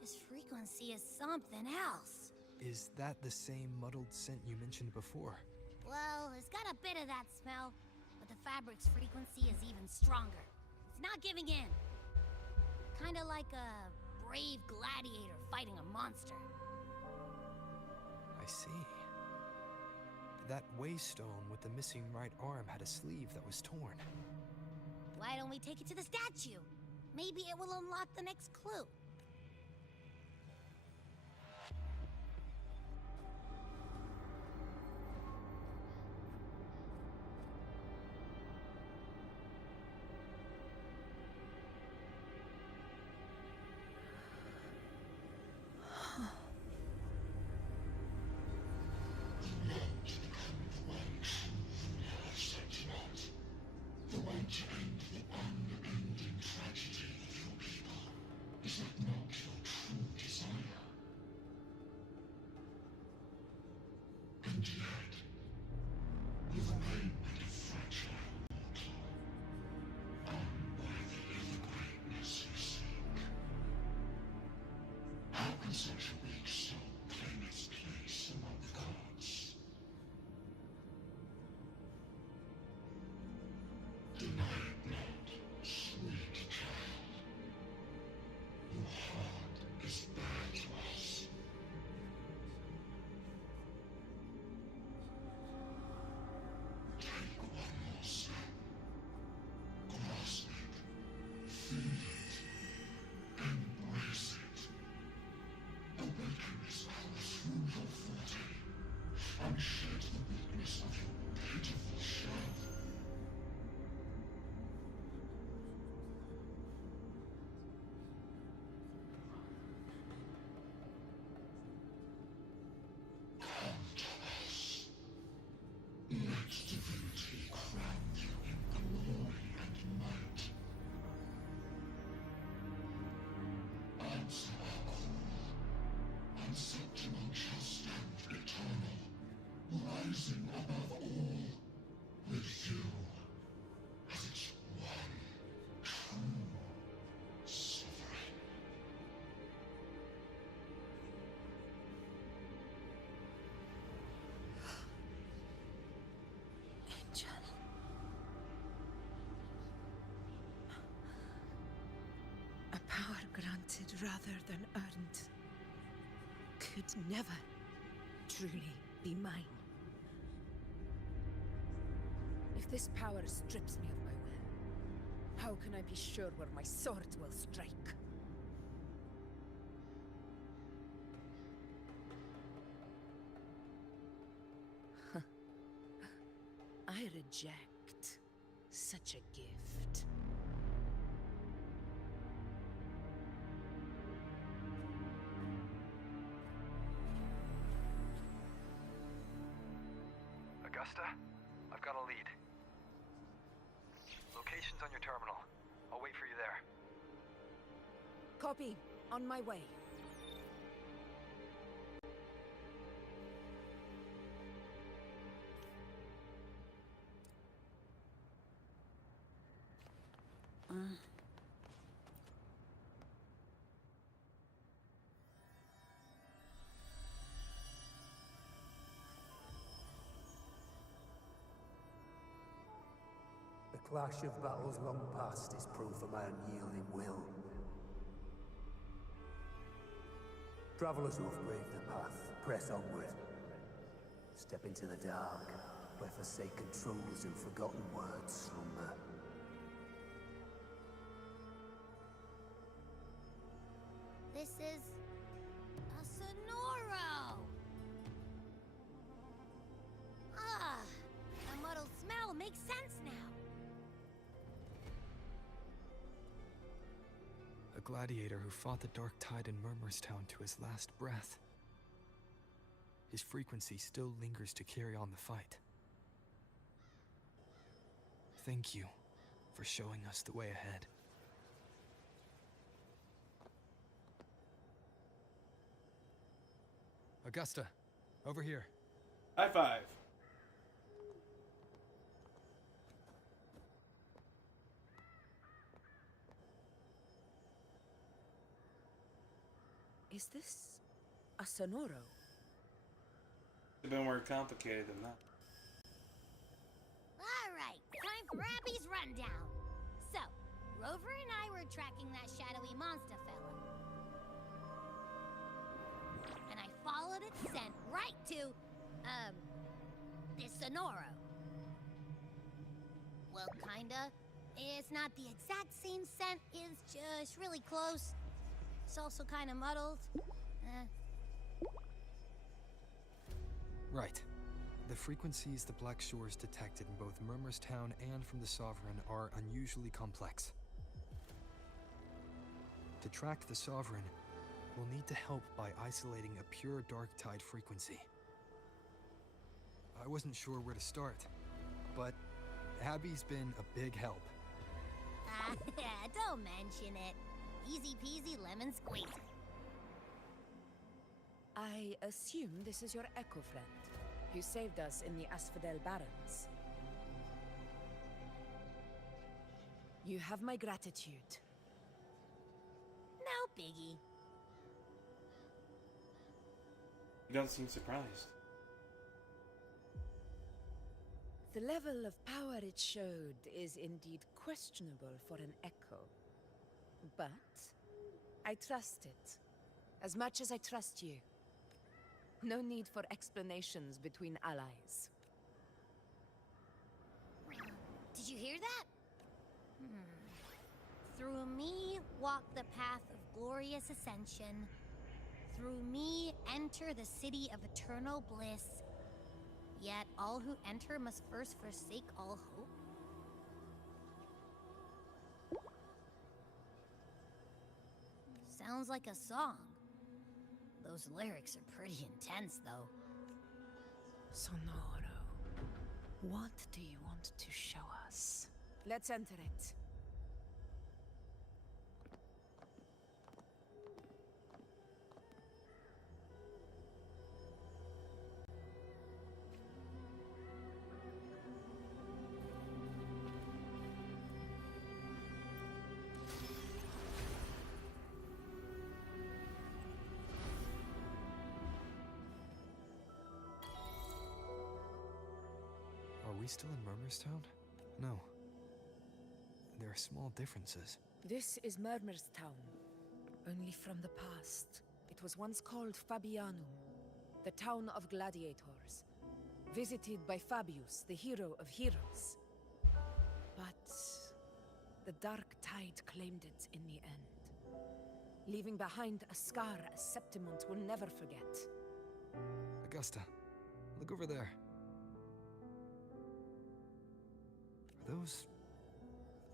His frequency is something else. Is that the same muddled scent you mentioned before? Well, it's got a bit of that smell, but the fabric's frequency is even stronger. It's not giving in. Kinda like a brave gladiator fighting a monster. I see. That waystone with the missing right arm had a sleeve that was torn. Why don't we take it to the statue? Maybe it will unlock the next clue. The way to end the unending tragedy of your people. Is that not your true desire? And yet, you remain but a fragile mortal, unworthy of the greatness you seek. How can such a weak soul claim its place among the gods? Deny it not, sweet child. Your heart is bare to us. Take one more step. Grasp it. Feel it. Embrace it. Awaken its power through your forte, and shed the weakness of your pitiful shell. the Septimum shall stand eternal, rising above all, with you as its one true sovereign. Angel. A power granted rather than earned could never truly be mine. If this power strips me of my will, how can I be sure where my sword will strike? I reject such a gift. Augusta, I've got a lead. Location's on your terminal. I'll wait for you there. Copy. On my way. The clash of battles long past is proof of my unyielding will. Travelers who have braved the path, press onward. Step into the dark, where forsaken truths and forgotten words slumber. This is a Sonoro! Ah, the muddled smell makes sense now. A gladiator who fought the Dark Tide in Murmurstown to his last breath. His frequency still lingers to carry on the fight. Thank you for showing us the way ahead. Augusta, over here. High five. Is this a Sonoro? It's a bit more complicated than that. Alright, time for Abby's rundown. So, Rover and I were tracking that shadowy monster fella. And I followed its scent right to, this Sonoro. Well, kinda. It's not the exact same scent, it's just really close. It's also kinda muddled. Right. The frequencies the Black Shores detected in both Murmurstown and from the Sovereign are unusually complex. To track the Sovereign, we'll need to help by isolating a pure Dark Tide frequency. I wasn't sure where to start, but Abby's been a big help. Don't mention it. Easy peasy lemon squeezy. I assume this is your Echo friend, who saved us in the Asphodel Barrens. You have my gratitude. No biggie. You don't seem surprised. The level of power it showed is indeed questionable for an Echo. But I trust it, as much as I trust you. No need for explanations between allies. Did you hear that? Through me walk the path of glorious ascension. Through me enter the city of eternal bliss. Yet all who enter must first forsake all hope. Sounds like a song. Those lyrics are pretty intense, though. Sonoro, what do you want to show us? Let's enter it. we still in Murmur's Town? No. There are small differences. This is Murmur's Town, only from the past. It was once called Fabianum, the town of gladiators, visited by Fabius, the hero of heroes. But the Dark Tide claimed it in the end, leaving behind a scar Septimont will never forget. Augusta, look over there. Are those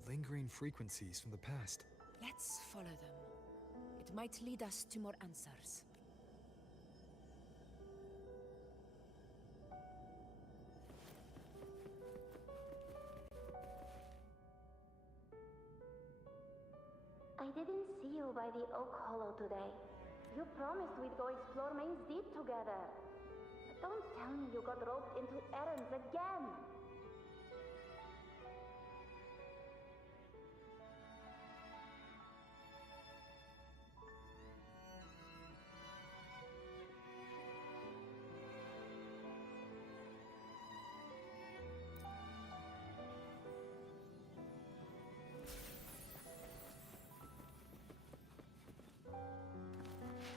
lingering frequencies from the past? Let's follow them. It might lead us to more answers. I didn't see you by the Oak Hollow today. You promised we'd go explore Main's Deep together. But don't tell me you got roped into errands again!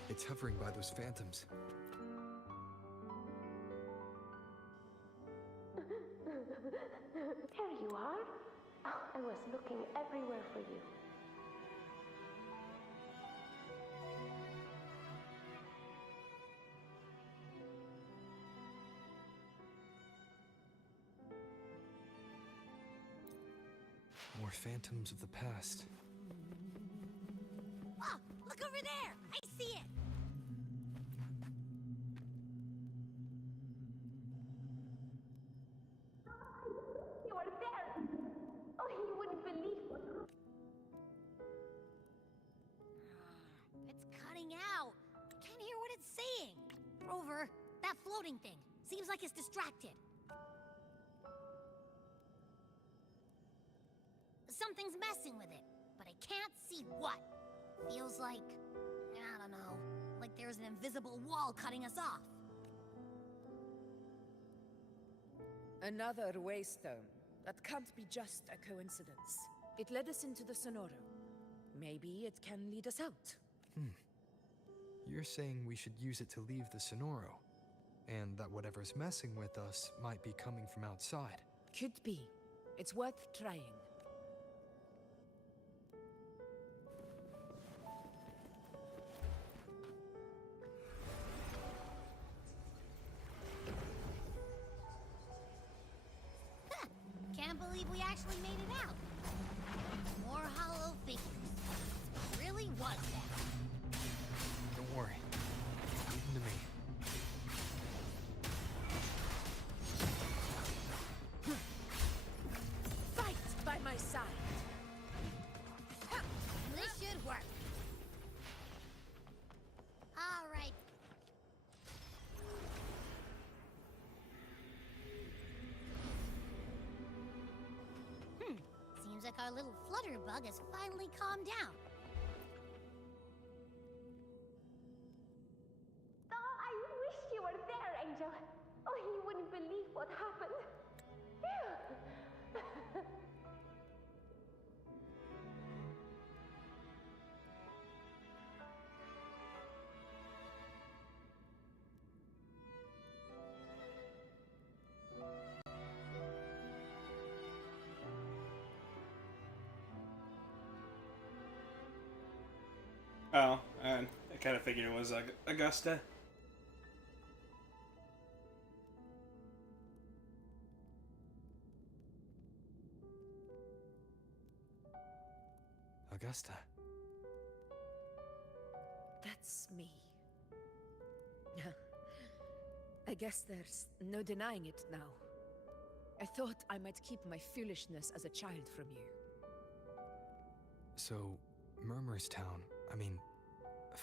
It's hovering by those phantoms. There you are. Oh, I was looking everywhere for you. More phantoms of the past. Oh, look over there! I see it! You are there! Oh, you wouldn't believe what... It's cutting out. Can't hear what it's saying. Rover, that floating thing. Seems like it's distracted. Something's messing with it, but I can't see what. Feels like, I don't know, like there's an invisible wall cutting us off. Another waystone. That can't be just a coincidence. It led us into the Sonoro. Maybe it can lead us out. You're saying we should use it to leave the Sonoro, and that whatever's messing with us might be coming from outside. Could be. It's worth trying. Can't believe we actually made it out. More hollow figures. Really was that. Don't worry. Leave them to me. Fight by my side. This should work. All right. Seems like our little flutterbug has finally calmed down. Oh, I wish you were there, Angel. Oh, you wouldn't believe what happened. Oh, and I kind of figured it was Augusta. Augusta. That's me. I guess there's no denying it now. I thought I might keep my foolishness as a child from you. So, Murmur's Town, I mean,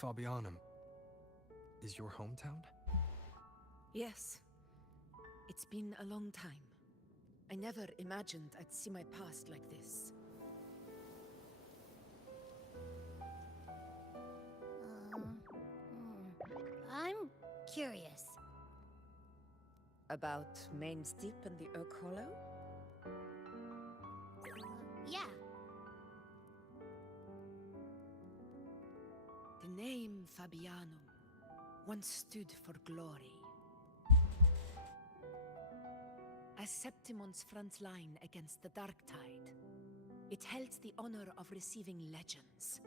Fabianum, is your hometown? Yes. It's been a long time. I never imagined I'd see my past like this. I'm curious. About Main's Deep and the Oak Hollow? Yeah. The name Fabianum once stood for glory. As Septimon's front line against the Dark Tide, it held the honor of receiving legends,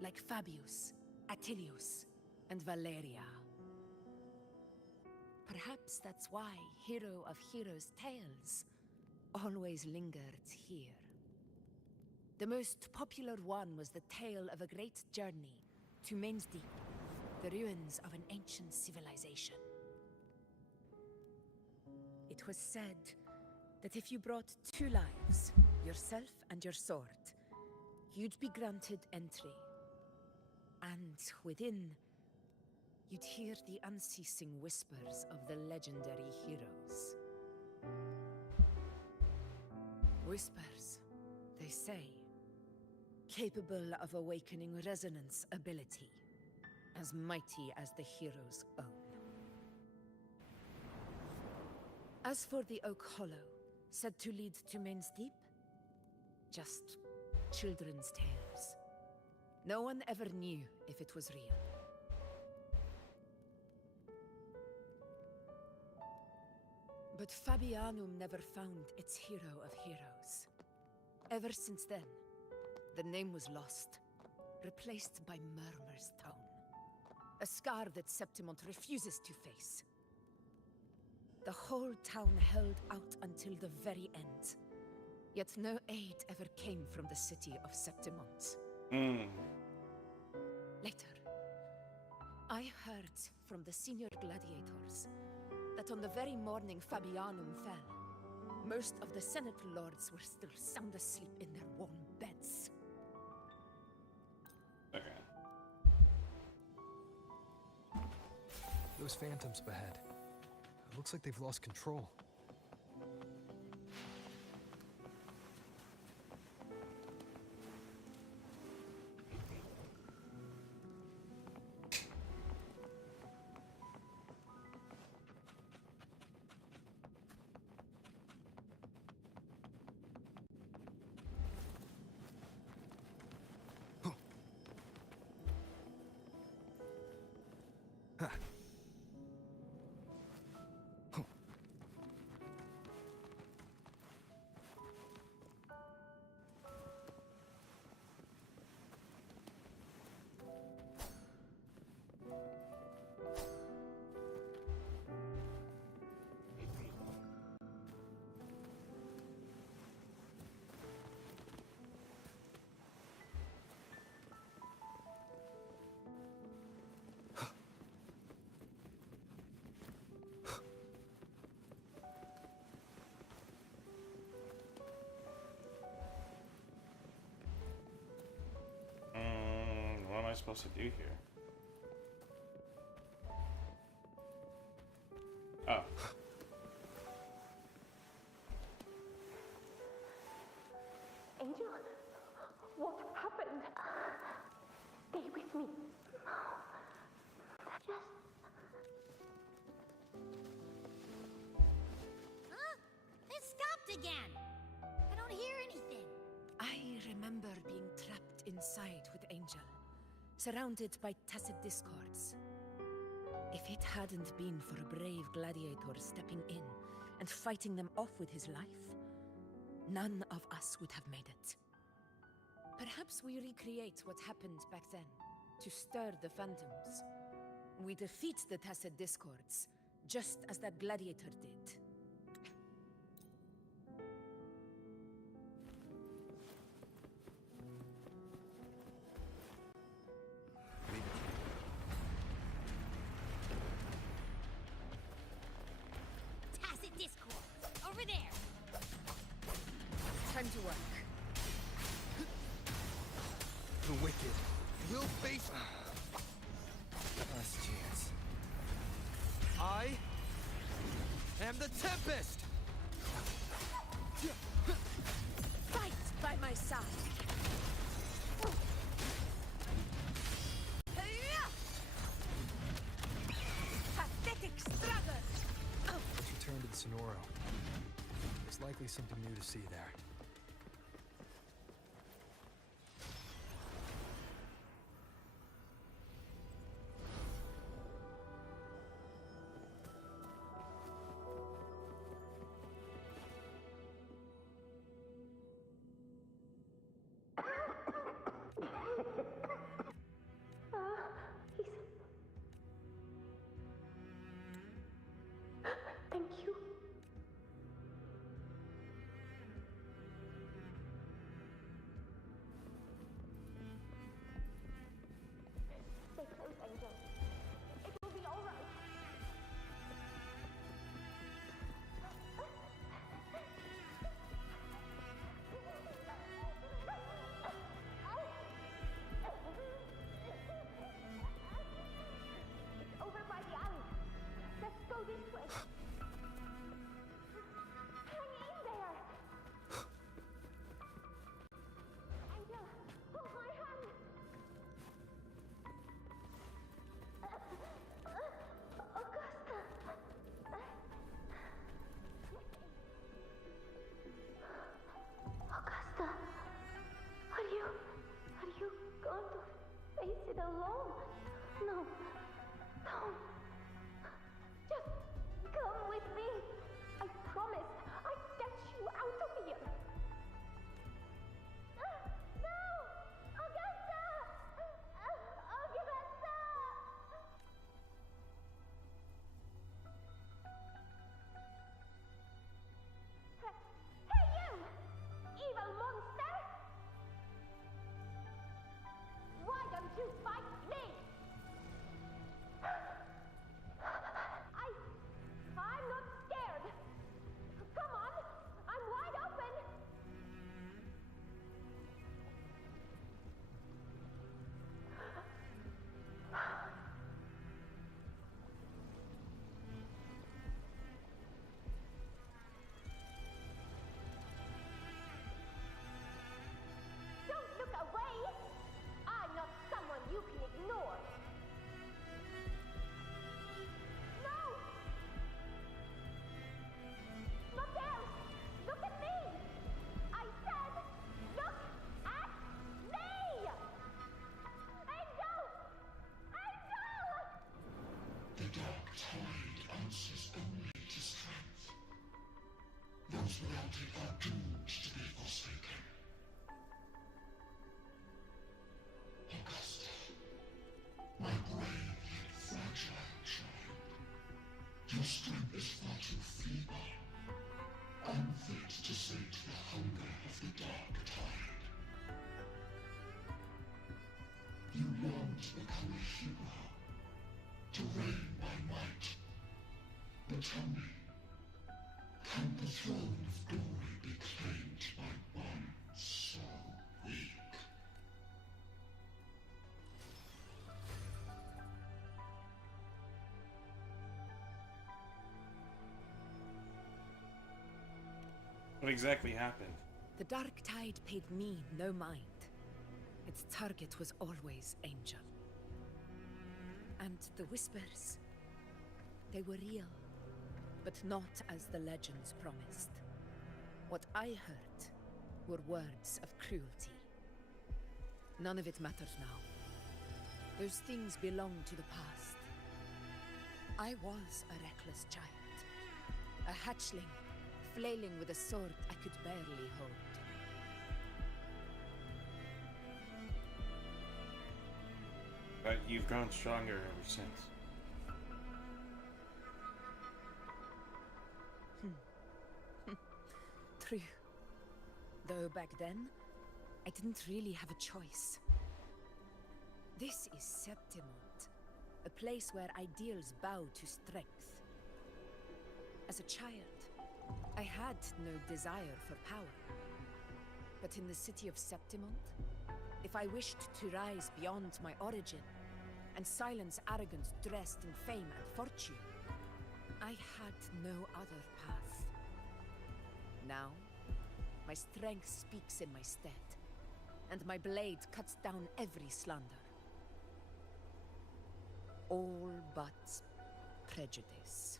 like Fabius, Attilius, and Valeria. Perhaps that's why Hero of Heroes' tales always lingered here. The most popular one was the tale of a great journey to Main's Deep, the ruins of an ancient civilization. It was said that if you brought 2 lives, yourself and your sword, you'd be granted entry. And within, you'd hear the unceasing whispers of the legendary heroes. Whispers, they say, capable of awakening resonance ability, as mighty as the hero's own. As for the Oak Hollow, said to lead to Main's Deep, just children's tales. No one ever knew if it was real. But Fabianum never found its hero of heroes. Ever since then, the name was lost, replaced by Murmur's Tone. A scar that Septimont refuses to face. The whole town held out until the very end. Yet no aid ever came from the city of Septimont. Later, I heard from the senior gladiators that on the very morning Fabianum fell, most of the Senate lords were still sound asleep in their warm beds. Okay. Those phantoms ahead. It looks like they've lost control. What am I supposed to do here? Oh. Angel, what happened? Stay with me. Just... Huh? It stopped again. I don't hear anything. I remember being trapped inside with Angel, surrounded by tacit discords. If it hadn't been for a brave gladiator stepping in and fighting them off with his life, none of us would have made it. Perhaps we recreate what happened back then, to stir the phantoms. We defeat the tacit discords, just as that gladiator did. Tacit discord. Over there. Time to work. The wicked will face me. Last chance. I am the Tempest! Fight by my side! Pathetic struggle! But you turned Sonoro. There's likely something new to see there. Thank you. Stay close, Angel. It will be all right. It's over by the alley. Let's go this way. Hang in there. Angel, hold my hand. Augusta. Augusta, are you going to face it alone? No, don't. Just come with me. I promised I'd get you out of here. No! Augusta! Augusta! Hey you! Evil monster! Why don't you fight me? I'm not scared. Come on, I'm wide open. Don't look away. I'm not someone you can ignore. No! Not there! Look at me! I said, look at me! Angel! Angel! The dark tide answers only to strength. Those without it are doomed to be forsaken. Augusta, my brave yet fragile child, your strength is far too feeble, unfit to sate the hunger of the dark tide. You long to become a hero, to reign by might. But tell me, can the throne of glory be claimed by one so weak? What exactly happened? The Dark Tide paid me no mind. Its target was always Angel. And the whispers, they were real, but not as the legends promised. What I heard were words of cruelty. None of it matters now. Those things belong to the past. I was a reckless child, a hatchling, flailing with a sword I could barely hold. But you've grown stronger ever since. True. Though back then, I didn't really have a choice. This is Septimont, a place where ideals bow to strength. As a child, I had no desire for power. But in the city of Septimont, if I wished to rise beyond my origin and silence arrogance dressed in fame and fortune, I had no other path. Now, my strength speaks in my stead, and my blade cuts down every slander. All but prejudice.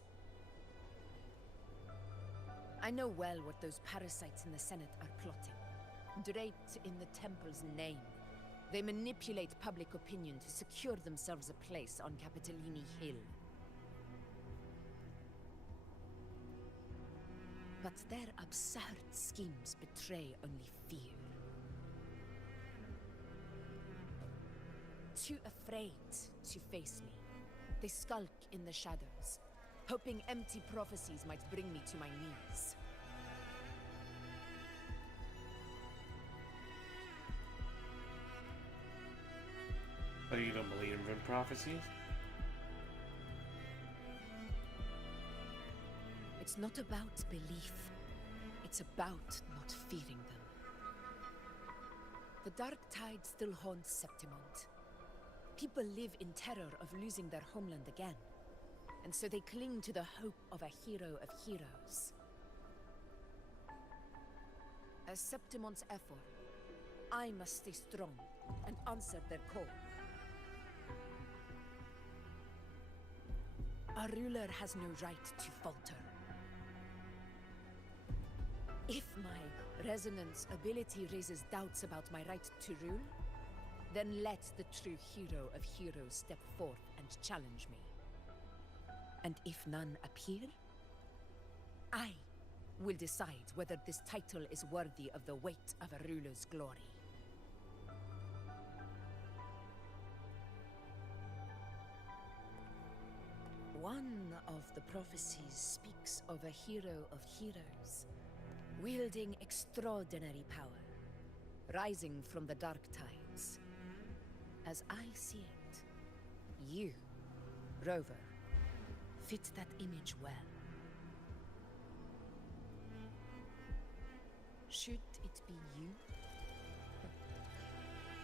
I know well what those parasites in the Senate are plotting. Draped in the Temple's name, they manipulate public opinion to secure themselves a place on Capitolini Hill. But their absurd schemes betray only fear. Too afraid to face me, they skulk in the shadows, hoping empty prophecies might bring me to my knees. But you don't believe in prophecies? It's not about belief. It's about not fearing them. The dark tide still haunts Septimont. People live in terror of losing their homeland again. And so they cling to the hope of a hero of heroes. As Septimont's Ephor, I must stay strong and answer their call. A ruler has no right to falter. If my resonance ability raises doubts about my right to rule, then let the true hero of heroes step forth and challenge me. And if none appear, I will decide whether this title is worthy of the weight of a ruler's glory. One of the prophecies speaks of a hero of heroes, wielding extraordinary power, rising from the dark tides. As I see it, you, Rover, fit that image well. Should it be you?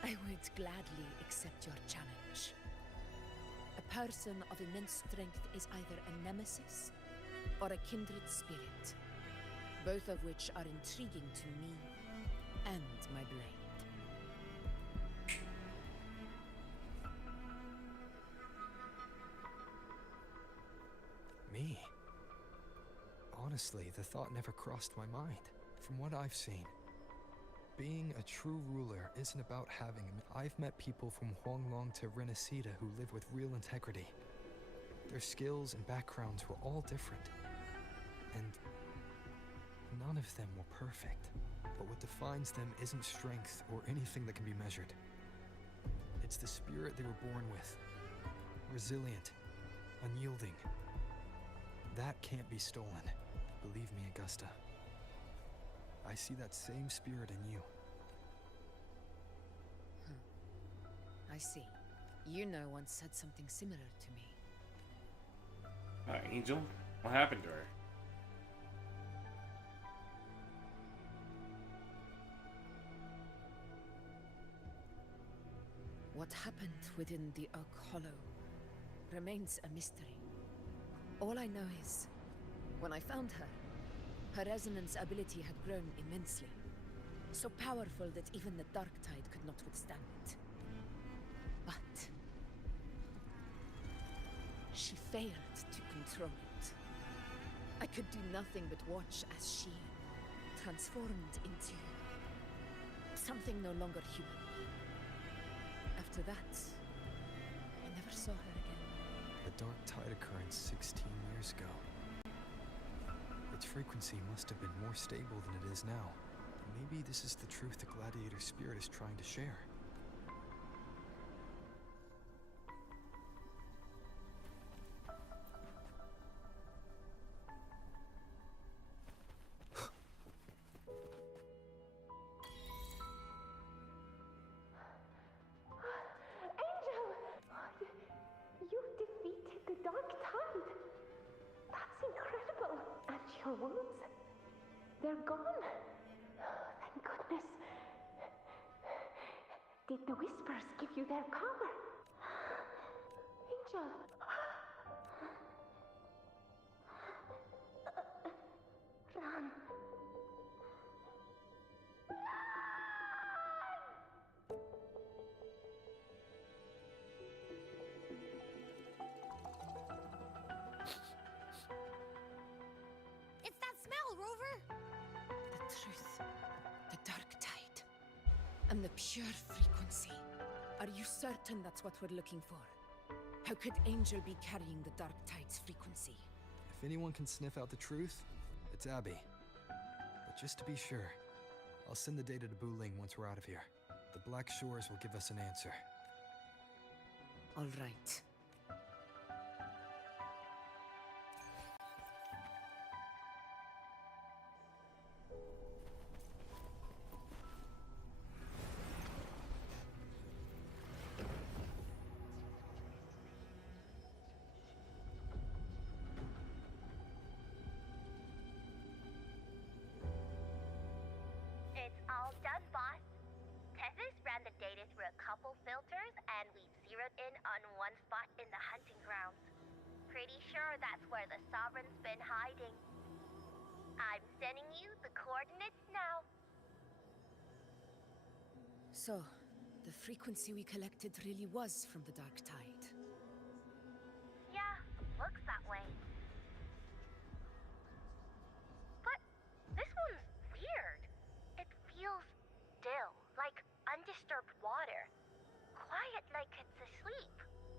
I would gladly accept your challenge. A person of immense strength is either a nemesis or a kindred spirit, both of which are intriguing to me and my blade. Me? Honestly, the thought never crossed my mind. From what I've seen, being a true ruler isn't about having him. I've met people from Huanglong to Renacida who live with real integrity. Their skills and backgrounds were all different. And none of them were perfect. But what defines them isn't strength or anything that can be measured. It's the spirit they were born with. Resilient, unyielding. That can't be stolen. Believe me, Augusta. I see that same spirit in you. I see. You know once said something similar to me. Angel? What happened to her? What happened within the Oak Hollow remains a mystery. All I know is, when I found her, her resonance ability had grown immensely. So powerful that even the Dark Tide could not withstand it. But she failed to control it. I could do nothing but watch as she transformed into something no longer human. After that, I never saw her again. The Dark Tide occurrence 16 years ago. Its frequency must have been more stable than it is now. Maybe this is the truth the Gladiator spirit is trying to share. Angel! You defeated the Dark Tide! That's incredible! And your wounds? They're gone! Thank goodness! Did the Whispers give you their power? Angel! Run! It's that smell, Rover? The truth. The dark tide. And the pure frequency. Are you certain that's what we're looking for? How could Angel be carrying the dark tide's frequency? If anyone can sniff out the truth, it's Abby. But just to be sure, I'll send the data to Buling once we're out of here. The Black Shores will give us an answer. All right. It's all done, boss. Tethys ran the data through a couple filters, and we've zeroed in on one spot in the hunting grounds. Pretty sure that's where the Sovereign's been hiding. I'm sending you the coordinates now. So, the frequency we collected really was from the dark tide. Yeah, looks that way. But this one's weird. It feels still, like undisturbed water. Quiet like it's asleep.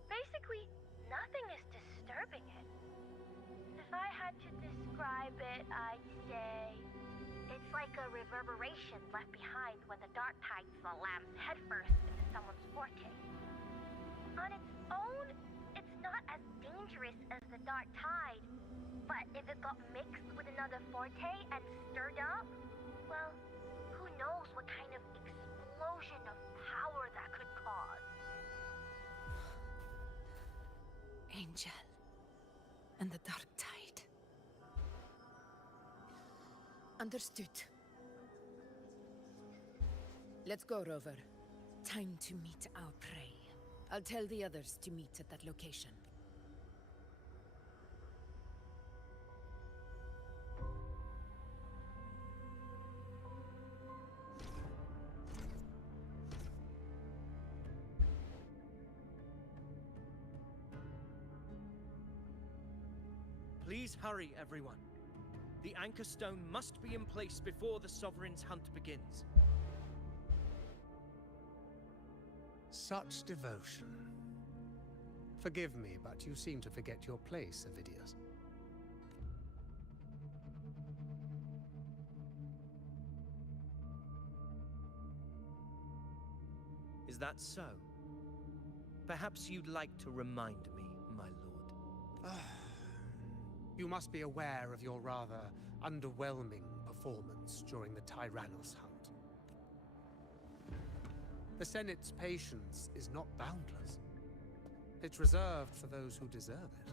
Basically, nothing is disturbing it. If I had to describe it, I'd say it's like a reverberation left behind when the dark tide slams headfirst into someone's forte. On its own, it's not as dangerous as the dark tide, but if it got mixed with another forte and stirred up, well, who knows what kind of explosion of power that could cause. Angel. And the dark tide. Understood. Let's go, Rover. Time to meet our prey. I'll tell the others to meet at that location. Please hurry, everyone. The Anchor Stone must be in place before the Sovereign's hunt begins. Such devotion. Forgive me, but you seem to forget your place, Avidius. Is that so? Perhaps you'd like to remind me, my lord. You must be aware of your rather underwhelming performance during the Tyrannos hunt. The Senate's patience is not boundless. It's reserved for those who deserve it.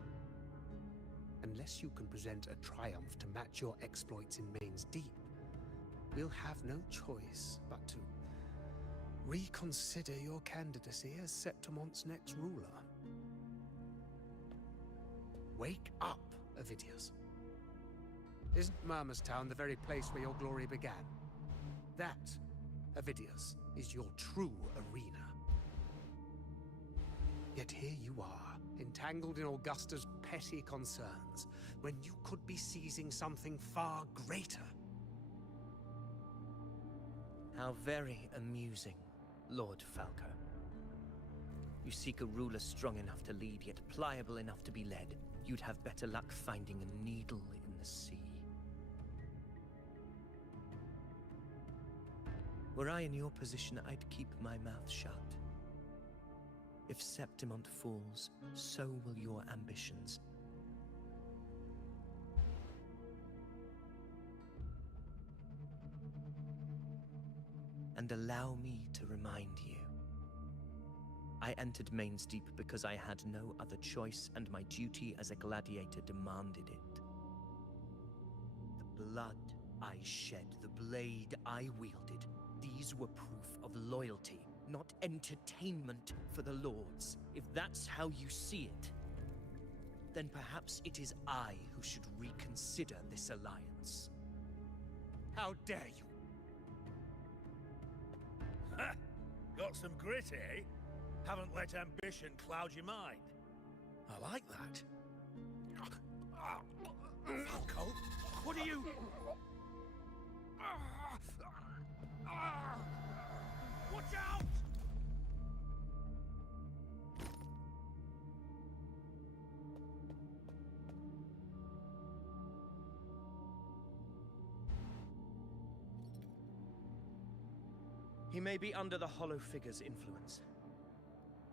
Unless you can present a triumph to match your exploits in Main's Deep, we'll have no choice but to reconsider your candidacy as Septimon's next ruler. Wake up, Avidius. Isn't Murmustown the very place where your glory began? That, Avidius, is your true arena. Yet here you are, entangled in Augusta's petty concerns, when you could be seizing something far greater. How very amusing, Lord Falco. You seek a ruler strong enough to lead, yet pliable enough to be led. You'd have better luck finding a needle in the sea. Were I in your position, I'd keep my mouth shut. If Septimont falls, so will your ambitions. And allow me to remind you. I entered Main's Deep because I had no other choice, and my duty as a gladiator demanded it. The blood I shed, the blade I wielded, these were proof of loyalty, not entertainment for the Lords. If that's how you see it, then perhaps it is I who should reconsider this alliance. How dare you! Ha! Got some grit, eh? Haven't let ambition cloud your mind. I like that. Falco, what are you... Watch out! He may be under the Hollow Figure's influence.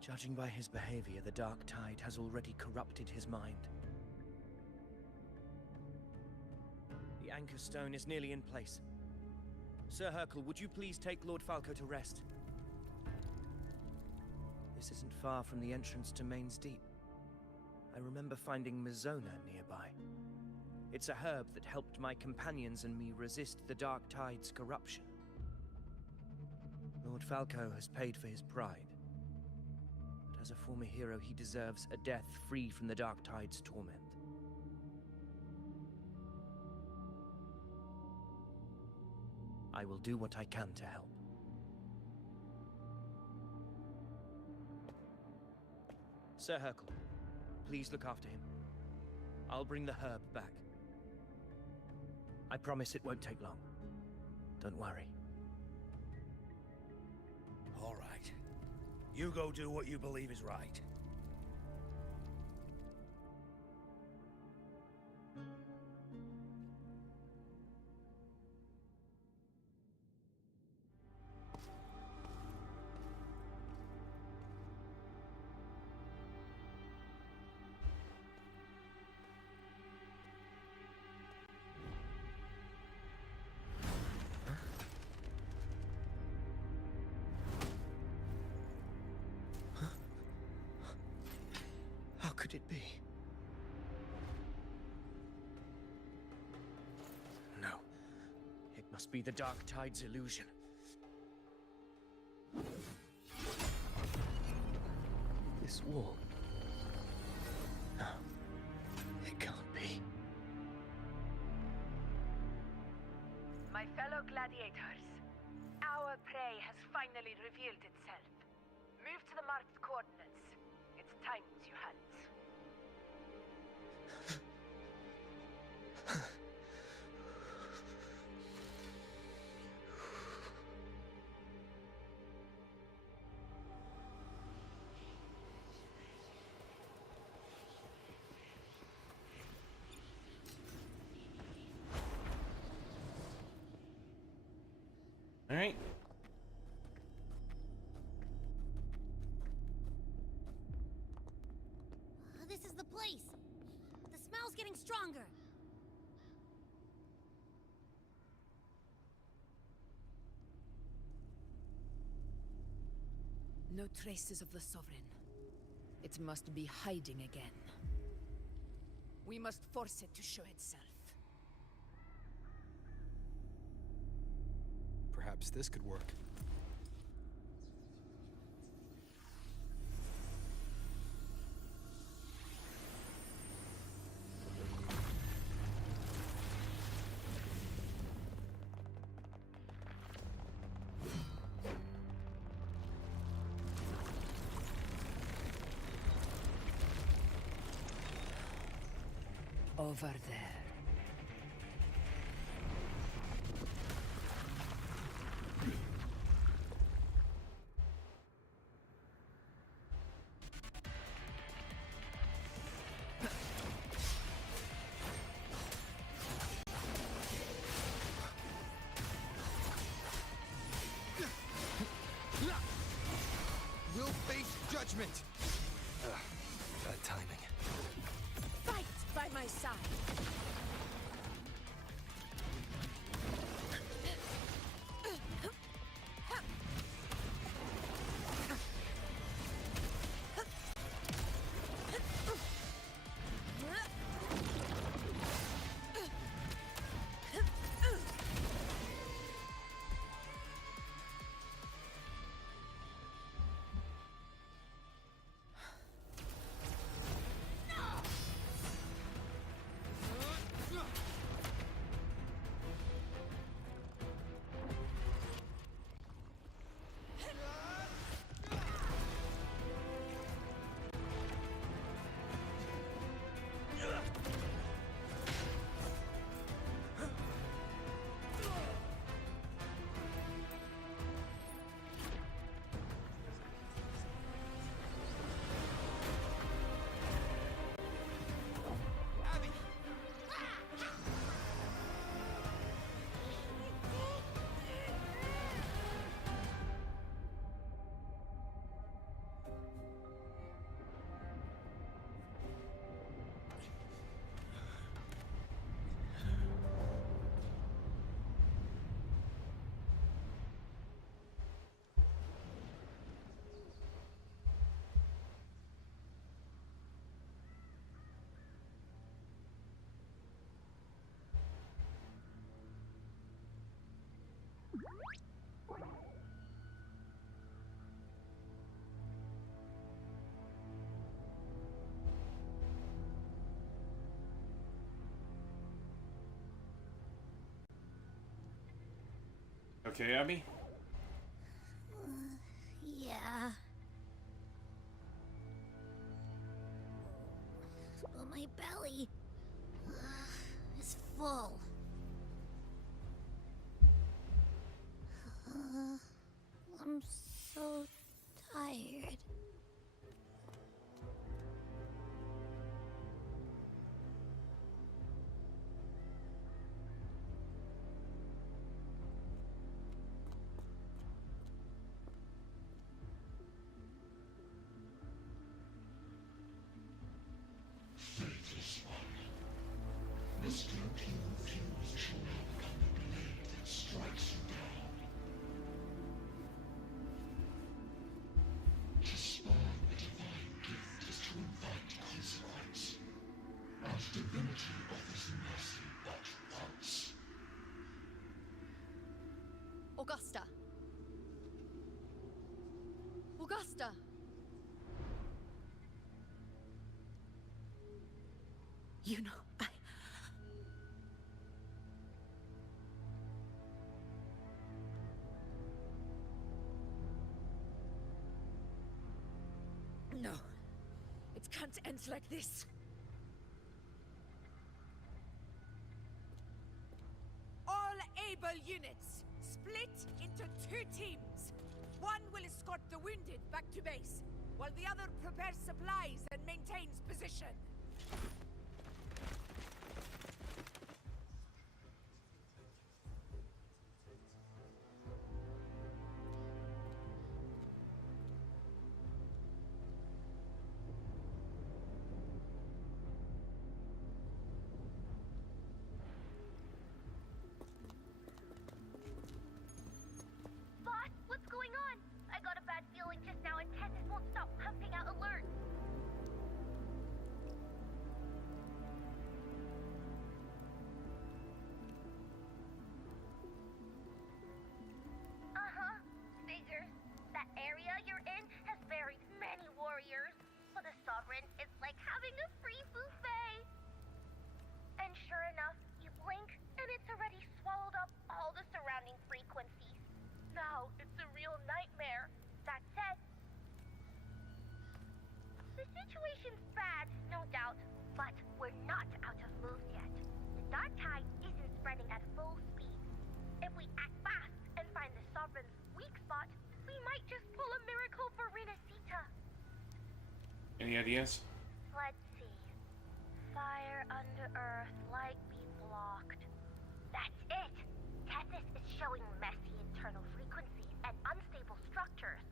Judging by his behavior, the Dark Tide has already corrupted his mind. The Anchor Stone is nearly in place. Sir Hercule, would you please take Lord Falco to rest? This isn't far from the entrance to Main's Deep. I remember finding Mizona nearby. It's a herb that helped my companions and me resist the Dark Tide's corruption. Lord Falco has paid for his pride. But as a former hero, he deserves a death free from the Dark Tide's torment. I will do what I can to help. Sir Hercule, please look after him. I'll bring the herb back. I promise it won't take long. Don't worry. All right. You go do what you believe is right. How could it be? No. It must be the Dark Tide's illusion. This wall. No. It can't be. My fellow gladiators, our prey has finally revealed itself. Move to the marked coordinates. It's time to hunt. All right. This is the place. The smell's getting stronger. No traces of the Sovereign. It must be hiding again. We must force it to show itself. Perhaps this could work. Over there. We'll face judgment! Bad timing. Fight by my side. okay, Abby? Yeah. But my belly is full. I'm so tired. Faithless one. Must you refuse, shall now become the blade that strikes you down. To spawn a divine gift is to invite consequence. And divinity offers mercy but once. Augusta. Augusta. You know, No. It can't end like this. All able units, split into 2 teams. One will escort the wounded back to base, while the other prepares supplies and maintains position. Boss, what's going on? I got a bad feeling just now and Tessus won't stop pumping out alerts. Uh-huh. Figures. That area you're in has buried many warriors. For the Sovereign, it's like having a free buffet. And sure enough, you blink, and it's already swallowed up all the surrounding frequencies. Now, it's a real nightmare. That said, the situation's bad, no doubt, but we're not out of moves yet. The dark tide isn't spreading at full speed. If we act fast and find the Sovereign's weak spot, we might just pull a miracle for Renacita. Any ideas? Let's see. Fire under earth, light be blocked. That's it! Tessus is showing messy internal frequencies and unstable structures.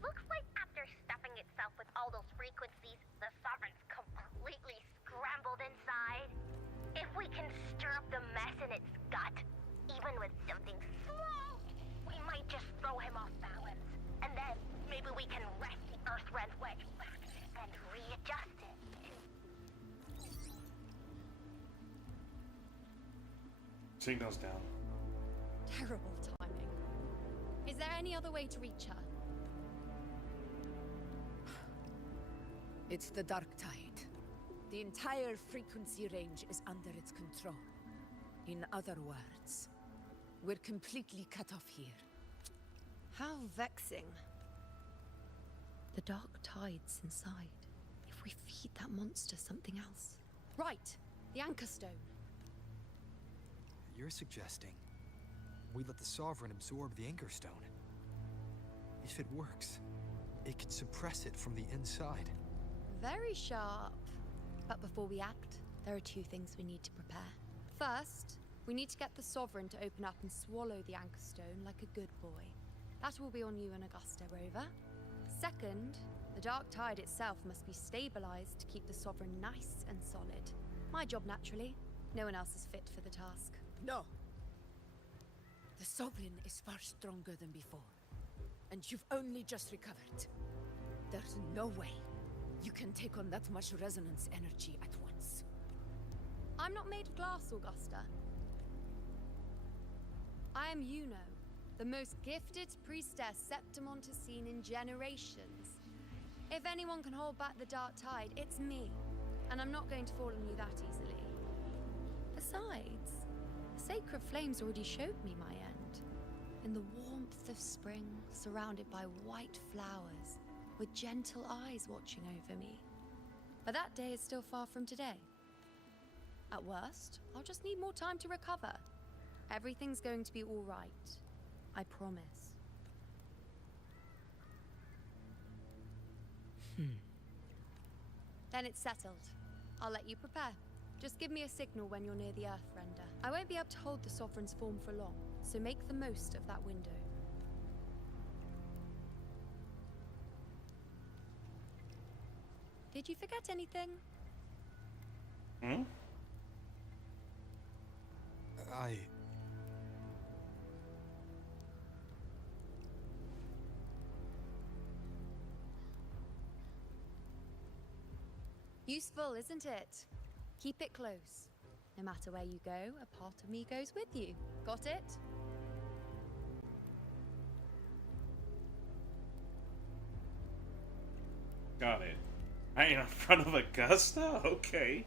Looks like after stuffing itself with all those frequencies, the Sovereign's completely scrambled inside. If we can stir up the mess in its gut, even with something small, we might just throw him off balance. And then maybe we can wrest the Earthrend wedge back and readjust it. Signals down. Terrible timing. Is there any other way to reach her? It's the dark tide. The entire frequency range is under its control. In other words, we're completely cut off here. How vexing. The dark tide's inside. If we feed that monster something else. Right, the Anchor Stone. You're suggesting we let the Sovereign absorb the Anchor Stone. If it works, it could suppress it from the inside. Very sharp. But before we act, there are 2 things we need to prepare. First, we need to get the Sovereign to open up and swallow the Anchor Stone like a good boy. That will be on you and Augusta, Rover. Second, the Dark Tide itself must be stabilized to keep the Sovereign nice and solid. My job, naturally. No one else is fit for the task. No. The Sovereign is far stronger than before. And you've only just recovered. There's no way you can take on that much resonance energy at once. I'm not made of glass, Augusta. I am Yuno, the most gifted priestess Septimont has seen in generations. If anyone can hold back the Dark Tide, it's me. And I'm not going to fall on you that easily. Besides, the Sacred Flames already showed me my end. In the warmth of spring, surrounded by white flowers, with gentle eyes watching over me. But that day is still far from today. At worst, I'll just need more time to recover. Everything's going to be all right. I promise. Then it's settled. I'll let you prepare. Just give me a signal when you're near the Earthrender. I won't be able to hold the Sovereign's form for long, so make the most of that window. Did you forget anything? Hmm? Useful, isn't it? Keep it close. No matter where you go, a part of me goes with you. Got it? Got it. I ain't in front of Augusta? Okay.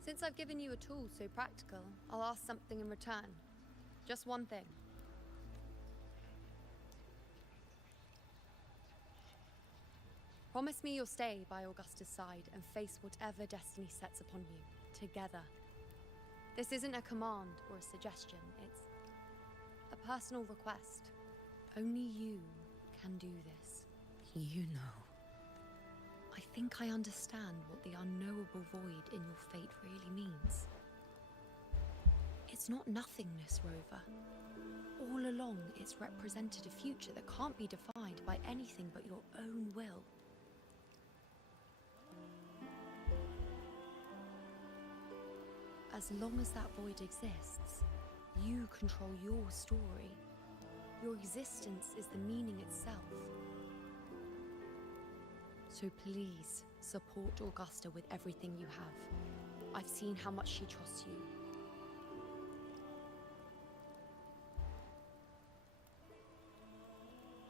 Since I've given you a tool so practical, I'll ask something in return. Just one thing. Promise me you'll stay by Augusta's side and face whatever destiny sets upon you, together. This isn't a command or a suggestion, it's a personal request. Only you can do this. You know. I think I understand what the unknowable void in your fate really means. It's not nothingness, Rover. All along, it's represented a future that can't be defined by anything but your own will. As long as that void exists, you control your story. Your existence is the meaning itself. So please, support Augusta with everything you have. I've seen how much she trusts you.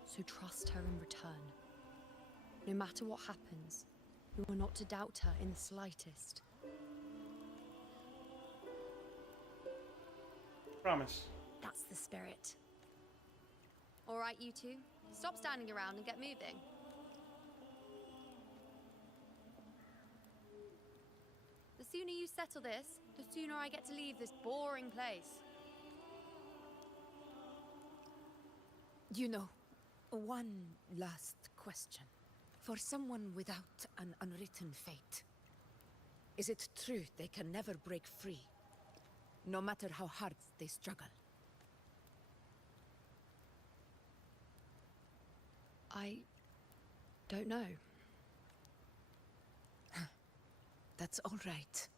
So trust her in return. No matter what happens, you are not to doubt her in the slightest. Promise. That's the spirit. All right, you two. Stop standing around and get moving. The sooner you settle this, the sooner I get to leave this boring place. You know, one last question. For someone without an unwritten fate, is it true they can never break free, no matter how hard they struggle? I don't know. That's all right.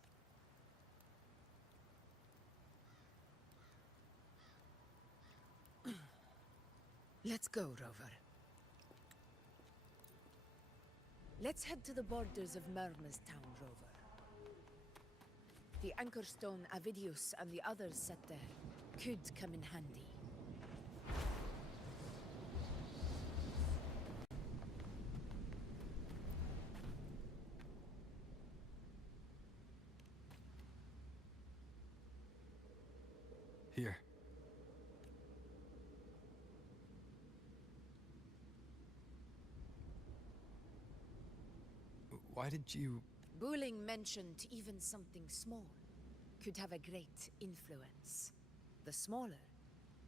Let's go, Rover. Let's head to the borders of Merma's Town, Rover. The Anchorstone, Avidius, and the others set there could come in handy. Here. Why did you... Booling mentioned even something small could have a great influence. The smaller,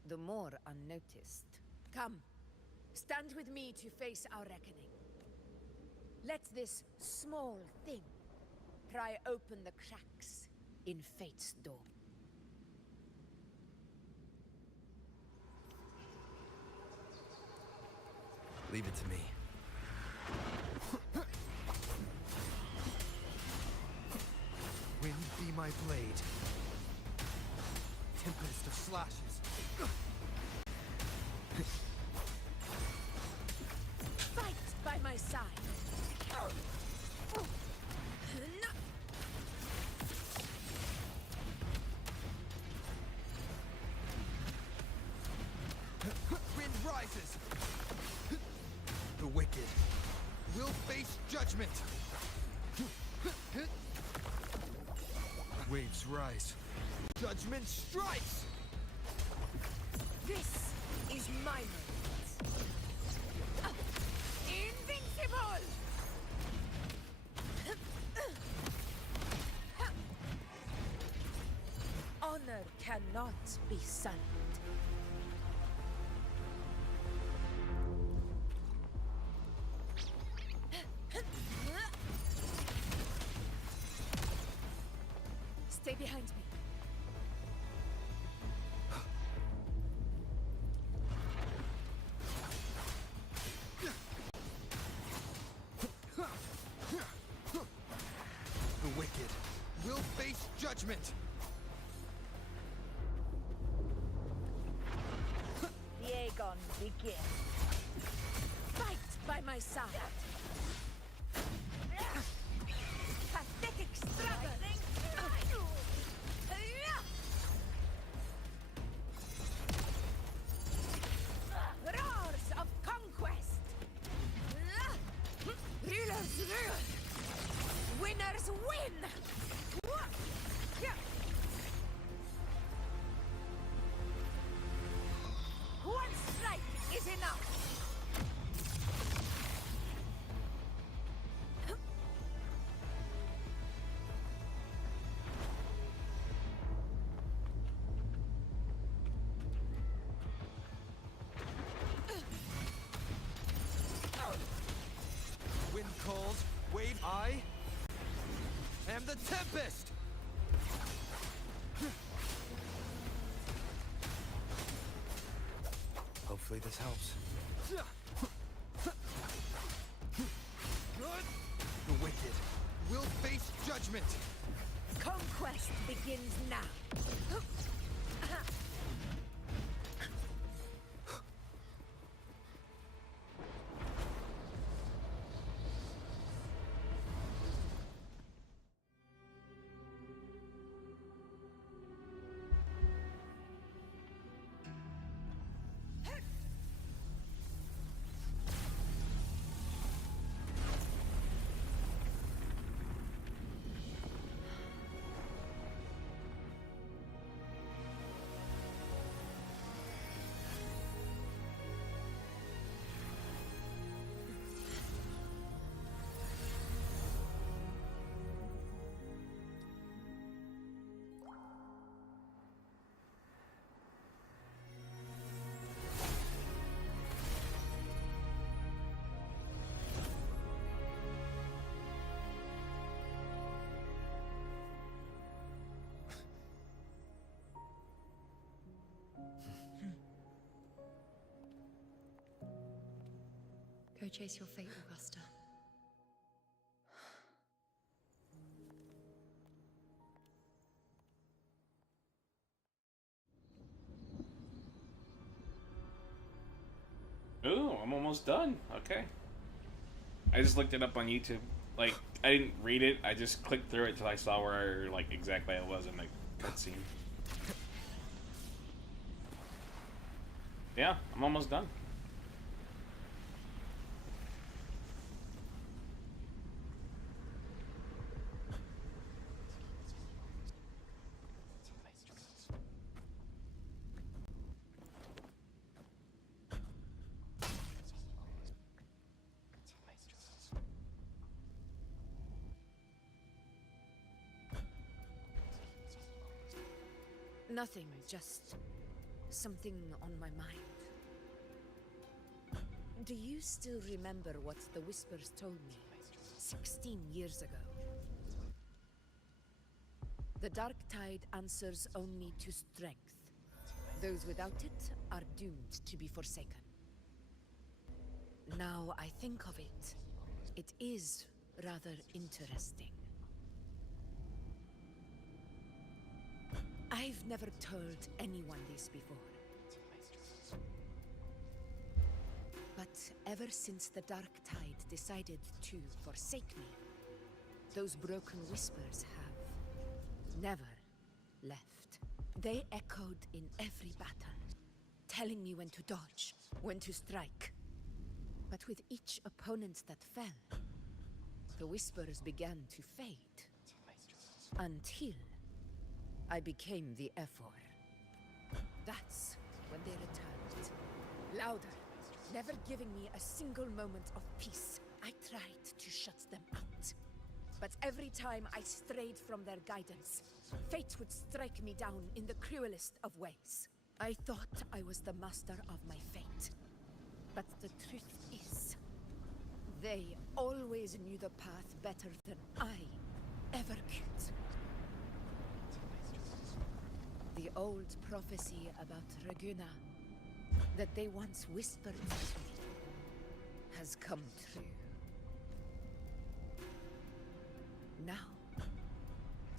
the more unnoticed. Come, stand with me to face our reckoning. Let this small thing pry open the cracks in Fate's dome. Leave it to me. Wind be my blade. Tempest of slashes. Fight by my side. Wind rises. The wicked will face judgment. Waves rise. Judgment strikes. This is my moment. Invincible! Honor cannot be sullied. Stay behind me. The wicked will face judgment. The Aegon begins. Fight by my side. Pathetic struggle. Roars of conquest. Rulers rule. Winners win. One strike is enough. Wind calls, wave I am the Tempest! Hopefully this helps. The wicked will face judgment! Conquest begins now. Go chase your fate, Augusta. Ooh, I'm almost done. Okay. I just looked it up on YouTube. Like, I didn't read it. I just clicked through it till I saw where, like, exactly I was in the cutscene. Yeah, I'm almost done. Nothing, just something on my mind. Do you still remember what the Whispers told me 16 years ago? The Dark Tide answers only to strength. Those without it are doomed to be forsaken. Now I think of it, it is rather interesting. I've never told anyone this before. But ever since the Dark Tide decided to forsake me, those broken whispers have never left. They echoed in every battle, telling me when to dodge, when to strike. But with each opponent that fell, the whispers began to fade. Until I became the Ephor. That's when they returned. Louder, never giving me a single moment of peace. I tried to shut them out. But every time I strayed from their guidance, fate would strike me down in the cruelest of ways. I thought I was the master of my fate. But the truth is, they always knew the path better than I ever could. The old prophecy about Raguna, that they once whispered to me, has come true. Now,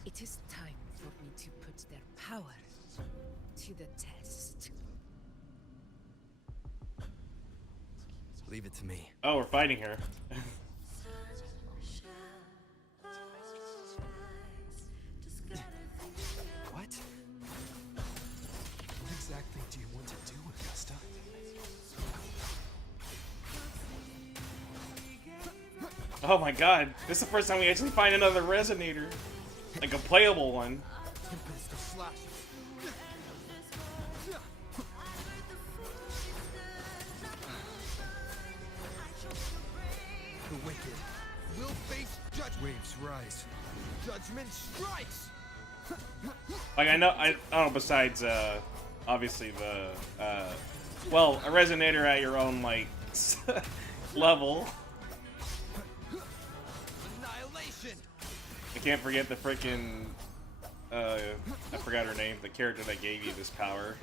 it is time for me to put their power to the test. Leave it to me. Oh, we're fighting her. What? What exactly do you want to do, Augusta? Oh my god, this is the first time we actually find another resonator. Like a playable one. Tempest of slashes. The wicked will face judgment. Waves rise. Judgment strikes. Like I don't know, besides obviously the well, a resonator at your own like level. Annihilation. I can't forget the freaking I forgot her name, the character that gave you this power.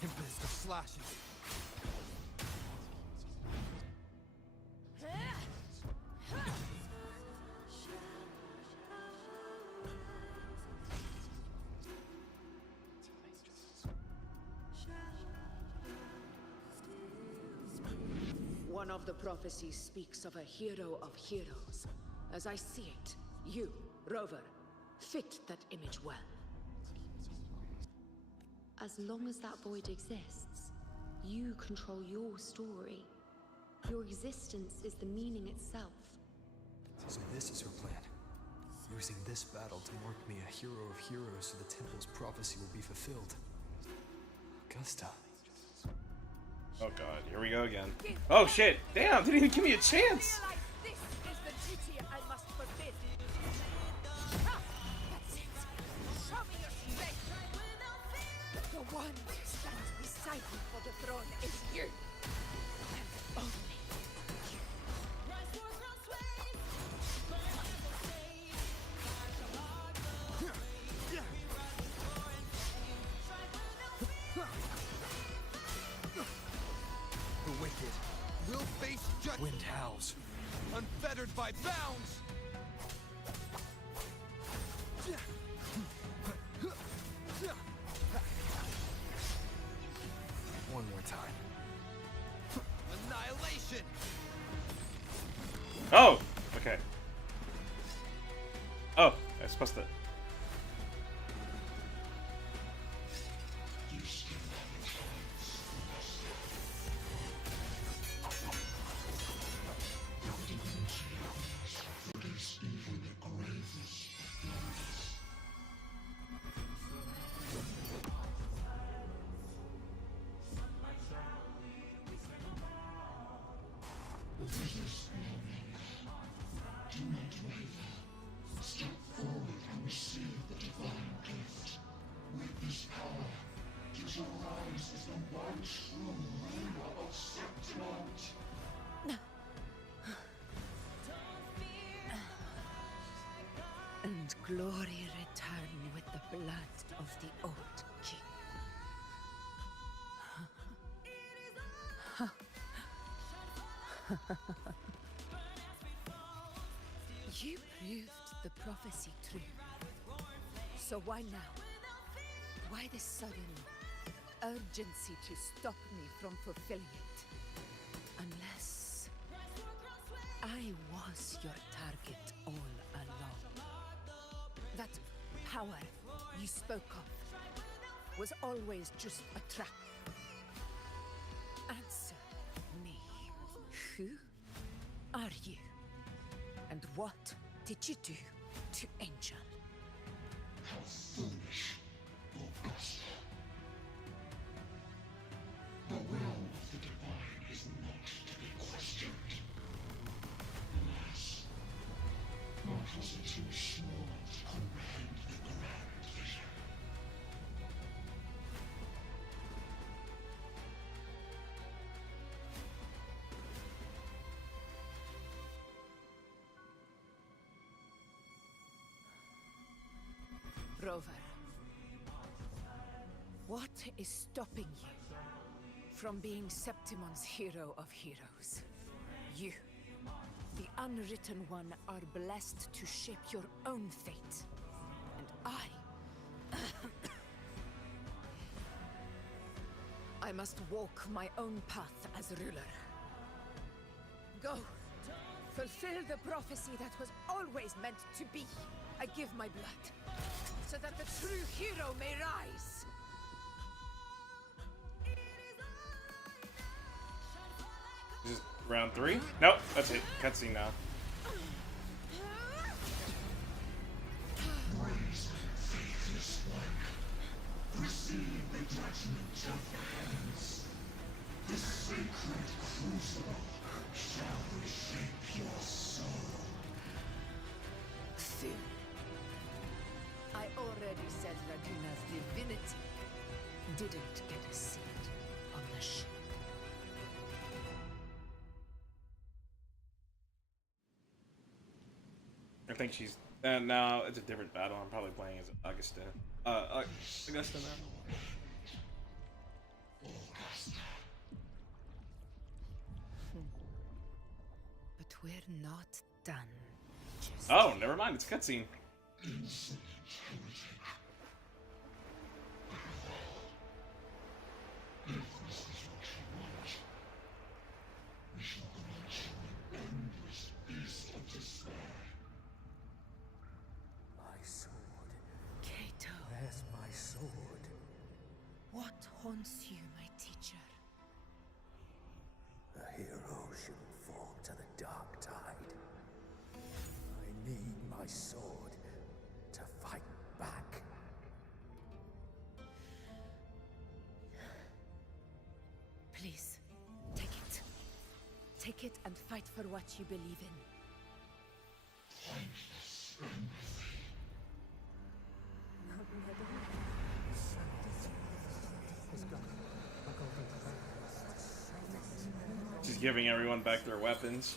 Tempest of slashes. One of the prophecies speaks of a hero of heroes. As I see it, you, Rover, fit that image well. As long as that void exists, you control your story. Your existence is the meaning itself. So this is her plan. Using this battle to mark me a hero of heroes so the temple's prophecy will be fulfilled. Augusta. Oh god, here we go again. Oh shit! Damn, didn't even give me a chance! This is the duty I must fulfill. That's it. Show me your strength. The one who stands beside me for the throne is you. And only you. The wicked will face judgment. Wind howls, unfettered by bounds. One more time. Annihilation. Oh! Okay. Oh, I was supposed to... And glory return with the blood of the old king. You proved the prophecy true. So why now? Why this sudden urgency to stop me from fulfilling it? Unless I was your target all along. That power you spoke of was always just a trap. Answer me. Who are you? And what did you do to Angel? How foolish, Augusta. The will of the divine is not to be questioned. Alas, mortals are too small to comprehend the grand vision. Rover, what is stopping you from being Septimon's hero of heroes? You, the Unwritten One, are blessed to shape your own fate. And I must walk my own path as ruler. Go, fulfill the prophecy that was always meant to be. I give my blood, so that the true hero may rise. This is round 3? Nope, that's it. Cutscene now. Faithless one, receive the judgment of the heavens. The sacred crucible shall reshape your soul. Soon. I already said Raguna's divinity didn't get a seat on the ship. I think she's... no, it's a different battle. I'm probably playing as Augusta. Augusta now. But we're not done. Just Oh, never mind. It's cutscene. Insolent heretic. If this is what you want, we shall grant you an endless peace of despair. My sword. Cato, Where's my sword? what haunts you, my teacher? A hero shouldn't fall to the dark tide. I need my sword to fight back. Please, take it. Take it and fight for what you believe in. Thankless empathy. She's giving everyone back their weapons.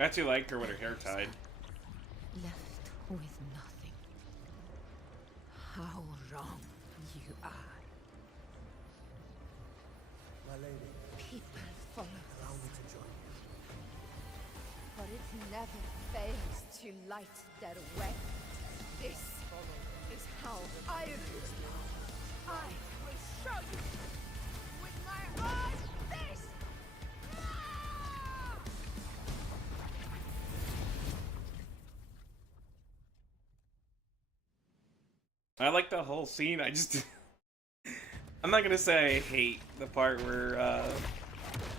I actually like her with her hair tied. Left with nothing. How wrong you are. My lady, People follow allow me to join you. but it never fails to light their way. This is how I lose now. I will show you with my own fist! I like the whole scene. I just... I'm not gonna say I hate the part where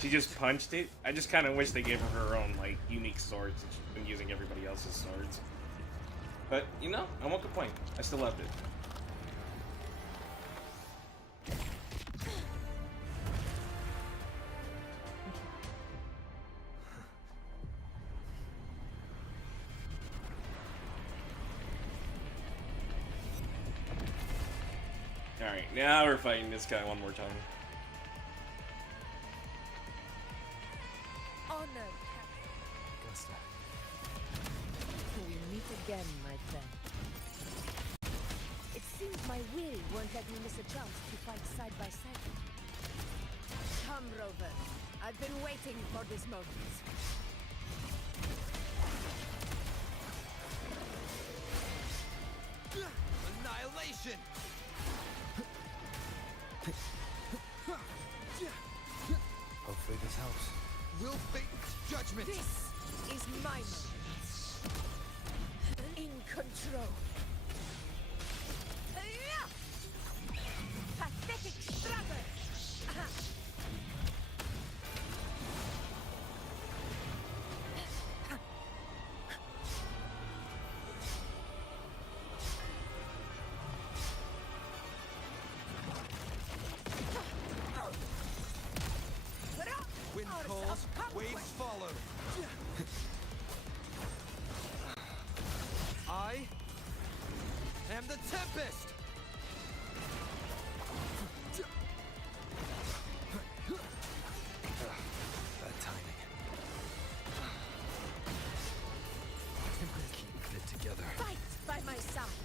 she just punched it. I just kind of wish they gave her her own, like, unique swords. She's been using everybody else's swords. But, you know, I won't complain. I still loved it. Alright, now we're fighting this guy one more time. Honor, Augusta. we meet again, my friend. It seems my will won't let me miss a chance to fight side by side. Come, Rover. I've been waiting for this moment. judgment! This is my moment. In control. Pathetic struggle! Wind calls, waves follow. I am the Tempest! Bad timing. I'm gonna keep it together. Fight by my side.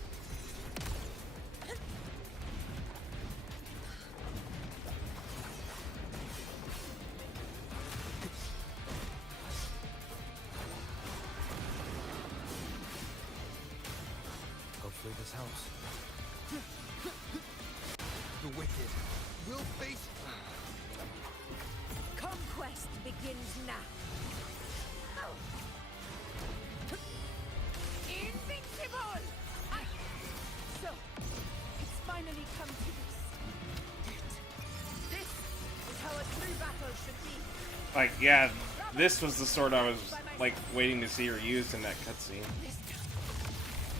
Hopefully this helps. The wicked will face... Conquest begins now. Invincible! So, it's finally come to this. This is how a true battle should be. Like, yeah, this was the sword I was like waiting to see her used in that cutscene.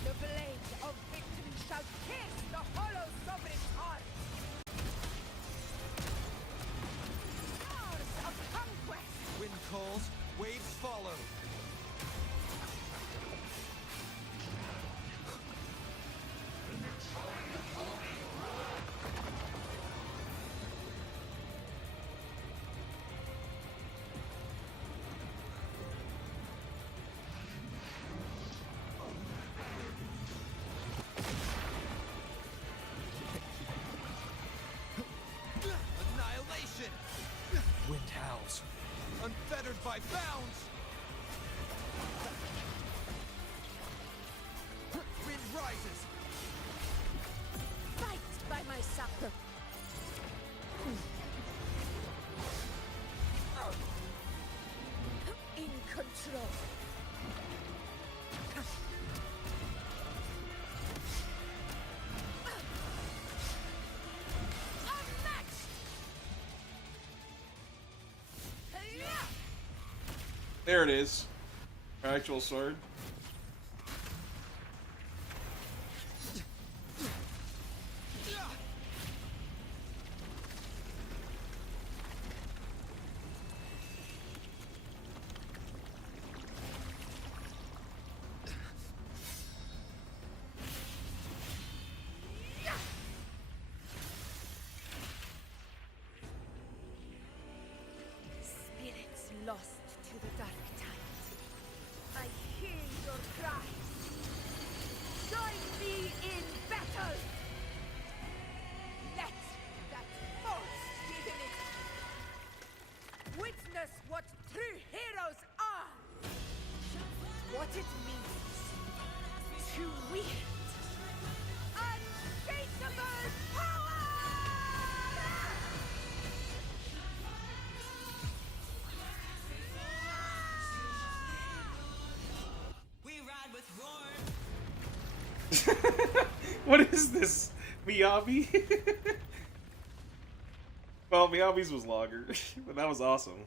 The blade of victory shall pierce the hollow sovereign's heart. Stars of conquest. Wind calls, waves follow. Annihilation! Wind howls. Unfettered by bounds! Wind rises! Fight by my side. In control. There it is. Her actual sword. Spirits lost to the dark tide. I hear your cries. Join me in battle. Let that force ignite. Witness what true heroes are. What it means to wield unshakable power. What is this? Miyabi? Well, Miyabi's was longer, but that was awesome.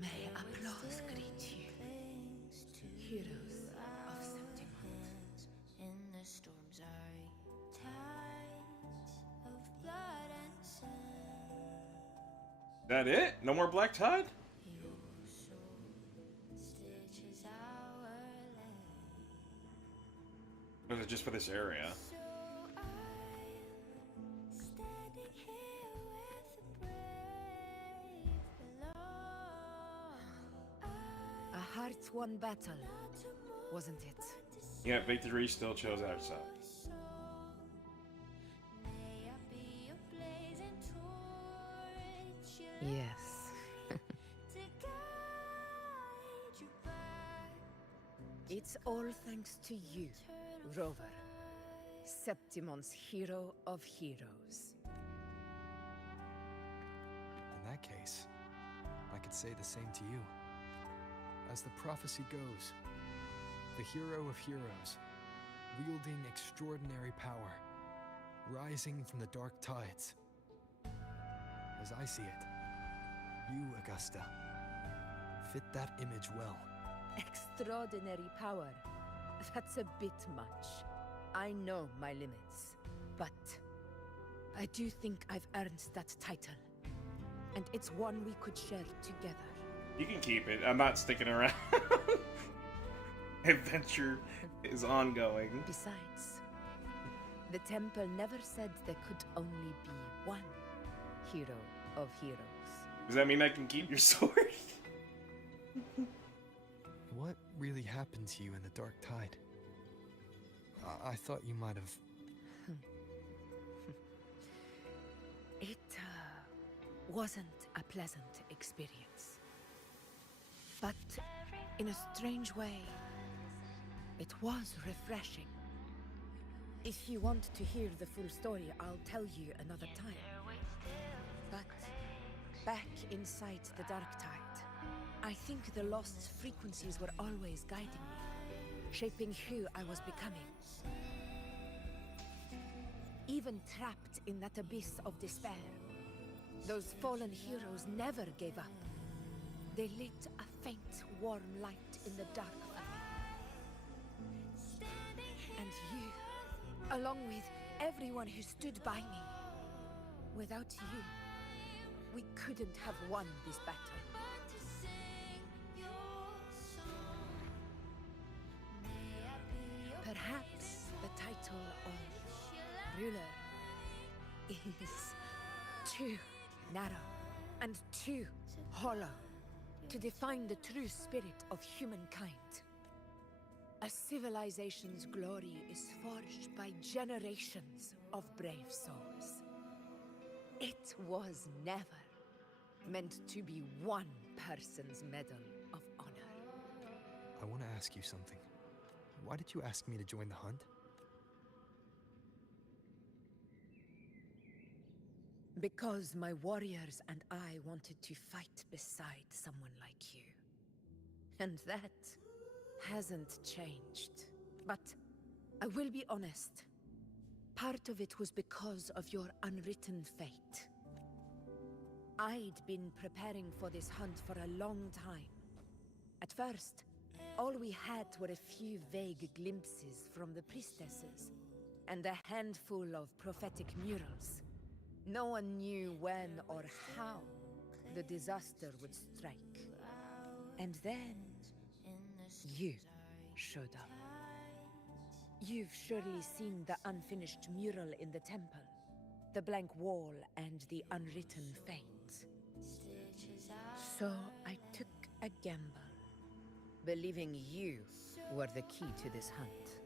May applause greet you, heroes of Septimont. In the storm's eye, tides of blood and sand. That it? No more Black Tide? Stitches our land. Or is it just for this area? So I'm standing here with the brave below. A hard-won battle, wasn't it? Yeah, victory still chose our side. May I be a blazing torch Yes. to guide you back. It's all thanks to you, Rover. Septimon's hero of heroes. In that case, I could say the same to you. As the prophecy goes, the hero of heroes, wielding extraordinary power, rising from the dark tides. As I see it, you, Augusta, fit that image well. Extraordinary power. That's a bit much. I know my limits, but I do think I've earned that title. And it's one we could share together. You can keep it. I'm not sticking around. Adventure is ongoing. Besides, the temple never said there could only be one hero of heroes. Does that mean I can keep your sword? What really happened to you in the Dark Tide? I thought you might have... It wasn't a pleasant experience. But in a strange way, it was refreshing. If you want to hear the full story, I'll tell you another time. But back inside the Dark Tide, I think the lost frequencies were always guiding me, shaping who I was becoming. Even trapped in that abyss of despair, those fallen heroes never gave up. They lit a faint, warm light in the dark for me. And you, along with everyone who stood by me. Without you, we couldn't have won this battle. Perhaps the title of ruler is too narrow and too hollow to define the true spirit of humankind. A civilization's glory is forged by generations of brave souls. It was never meant to be one person's medal of honor. I want to ask you something. Why did you ask me to join the hunt? Because my warriors and I wanted to fight beside someone like you. And that hasn't changed. But I will be honest. Part of it was because of your unwritten fate. I'd been preparing for this hunt for a long time. At first, all we had were a few vague glimpses from the priestesses, and a handful of prophetic murals. No one knew when or how the disaster would strike. And then, you showed up. You've surely seen the unfinished mural in the temple, the blank wall and the unwritten fate. So I took a gamble, believing you were the key to this hunt.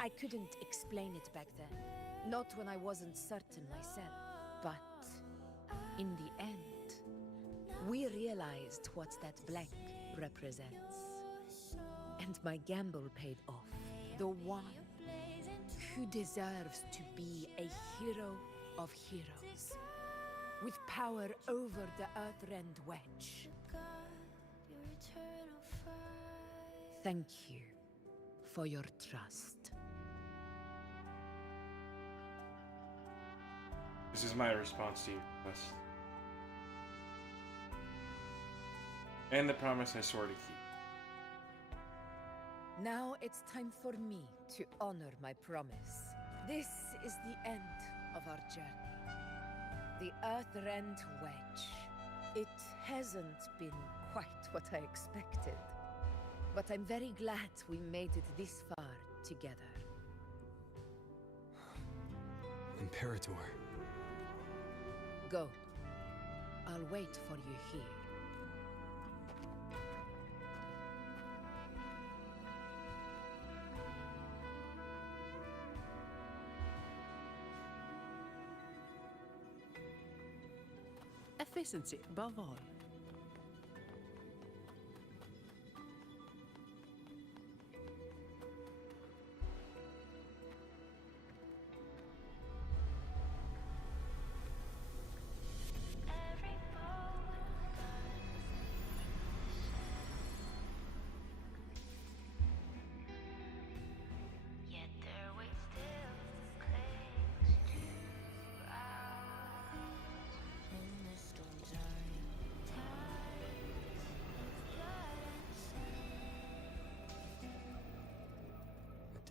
I couldn't explain it back then, not when I wasn't certain myself. But in the end, we realized what that blank represents. And my gamble paid off. The one who deserves to be a hero of heroes, with power over the Earthrend Wedge. Thank you for your trust. This is my response to your request. And the promise I swore to keep. Now it's time for me to honor my promise. This is the end of our journey. The Earthrend Wedge. It hasn't been quite what I expected. But I'm very glad we made it this far together. Imperator. Go. I'll wait for you here. Efficiency above all.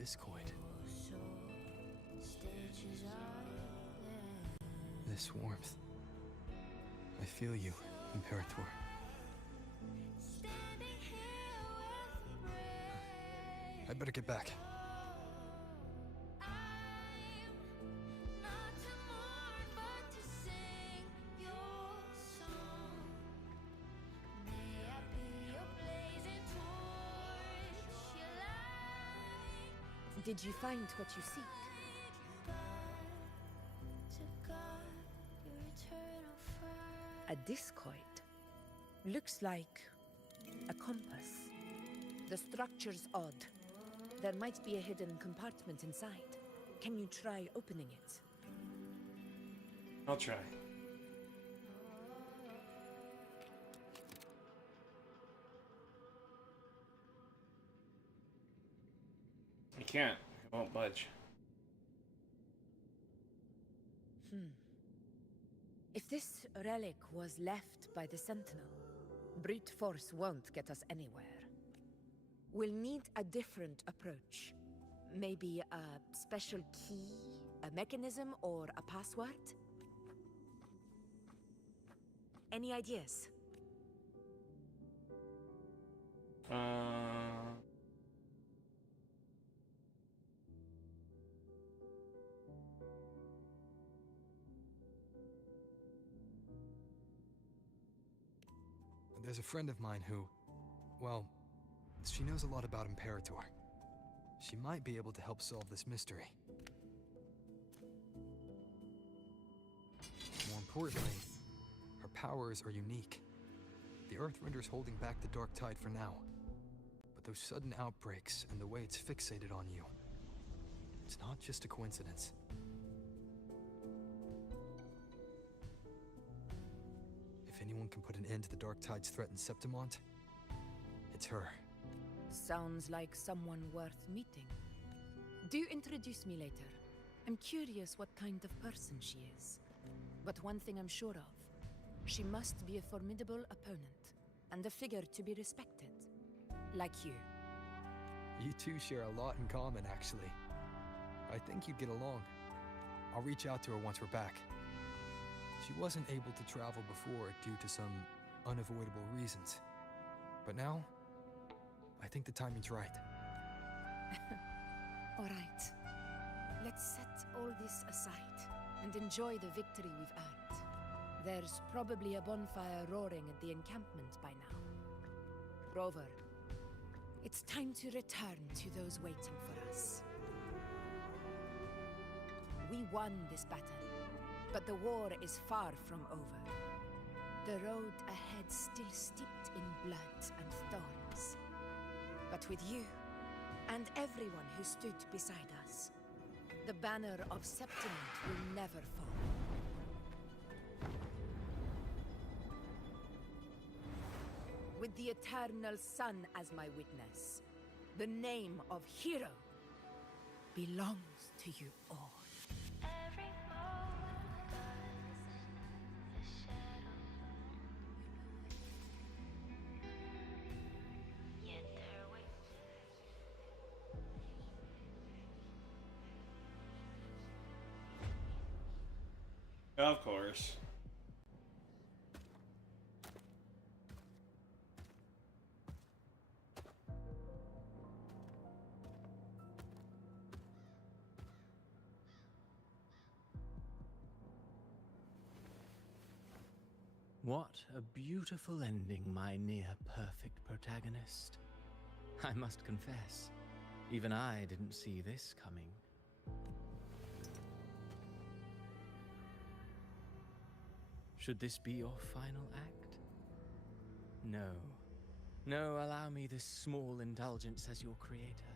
discoid. So stages are This warmth. I feel you, Imperator. standing here with the brave. I'd better get back. Not to mourn, but to sing your song. May I be your blazing torch, your light. Did you find what you seek? To guard your eternal fire. A discoid. Looks like a compass. The structure's odd. There might be a hidden compartment inside. Can you try opening it? I'll try. I can't. It won't budge. If this relic was left by the Sentinel, brute force won't get us anywhere. We'll need a different approach. Maybe a special key, a mechanism, or a password? Any ideas? There's a friend of mine who, well, she knows a lot about Imperator. She might be able to help solve this mystery. More importantly, her powers are unique. The Earthrender's holding back the Dark Tide for now. But those sudden outbreaks and the way it's fixated on you, it's not just a coincidence. If anyone can put an end to the Dark Tide's threat in Septimont, it's her. Sounds like someone worth meeting. Do introduce me later. I'm curious what kind of person she is. But one thing I'm sure of, she must be a formidable opponent, and a figure to be respected. Like you. You two share a lot in common, actually. I think you'd get along. I'll reach out to her once we're back. She wasn't able to travel before due to some unavoidable reasons. But now, I think the timing's right. All right. Let's set all this aside and enjoy the victory we've earned. There's probably a bonfire roaring at the encampment by now. Rover, it's time to return to those waiting for us. We won this battle, but the war is far from over. The road ahead still steeped in blood and thorns. But with you, and everyone who stood beside us, the banner of Septimont will never fall. With the eternal sun as my witness, the name of hero belongs to you all. Every moment the shadow. Yet there waits. Of course. What a beautiful ending, my near-perfect protagonist. I must confess, even I didn't see this coming. Should this be your final act? No. No, allow me this small indulgence as your creator.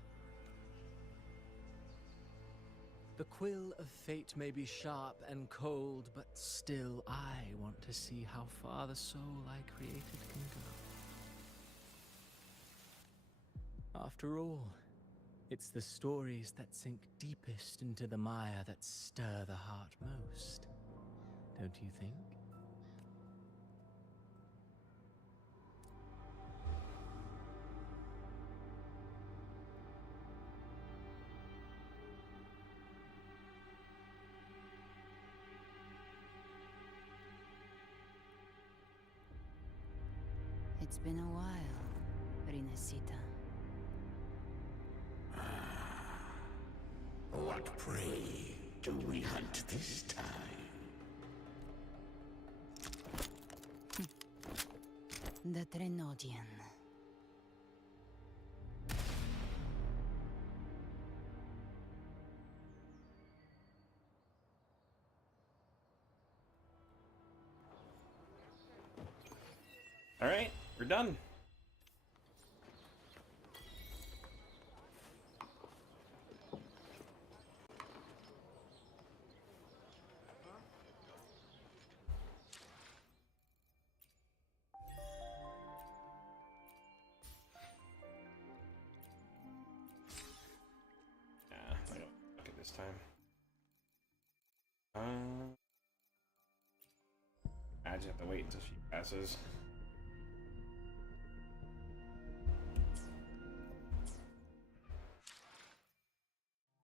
The quill of fate may be sharp and cold, but still I want to see how far the soul I created can go. After all, it's the stories that sink deepest into the mire that stir the heart most, don't you think? been a while, Rinesita. What prey do we hunt this time? The Trenodian. Alright, we're done. I don't look at this time. I just have to wait until she passes.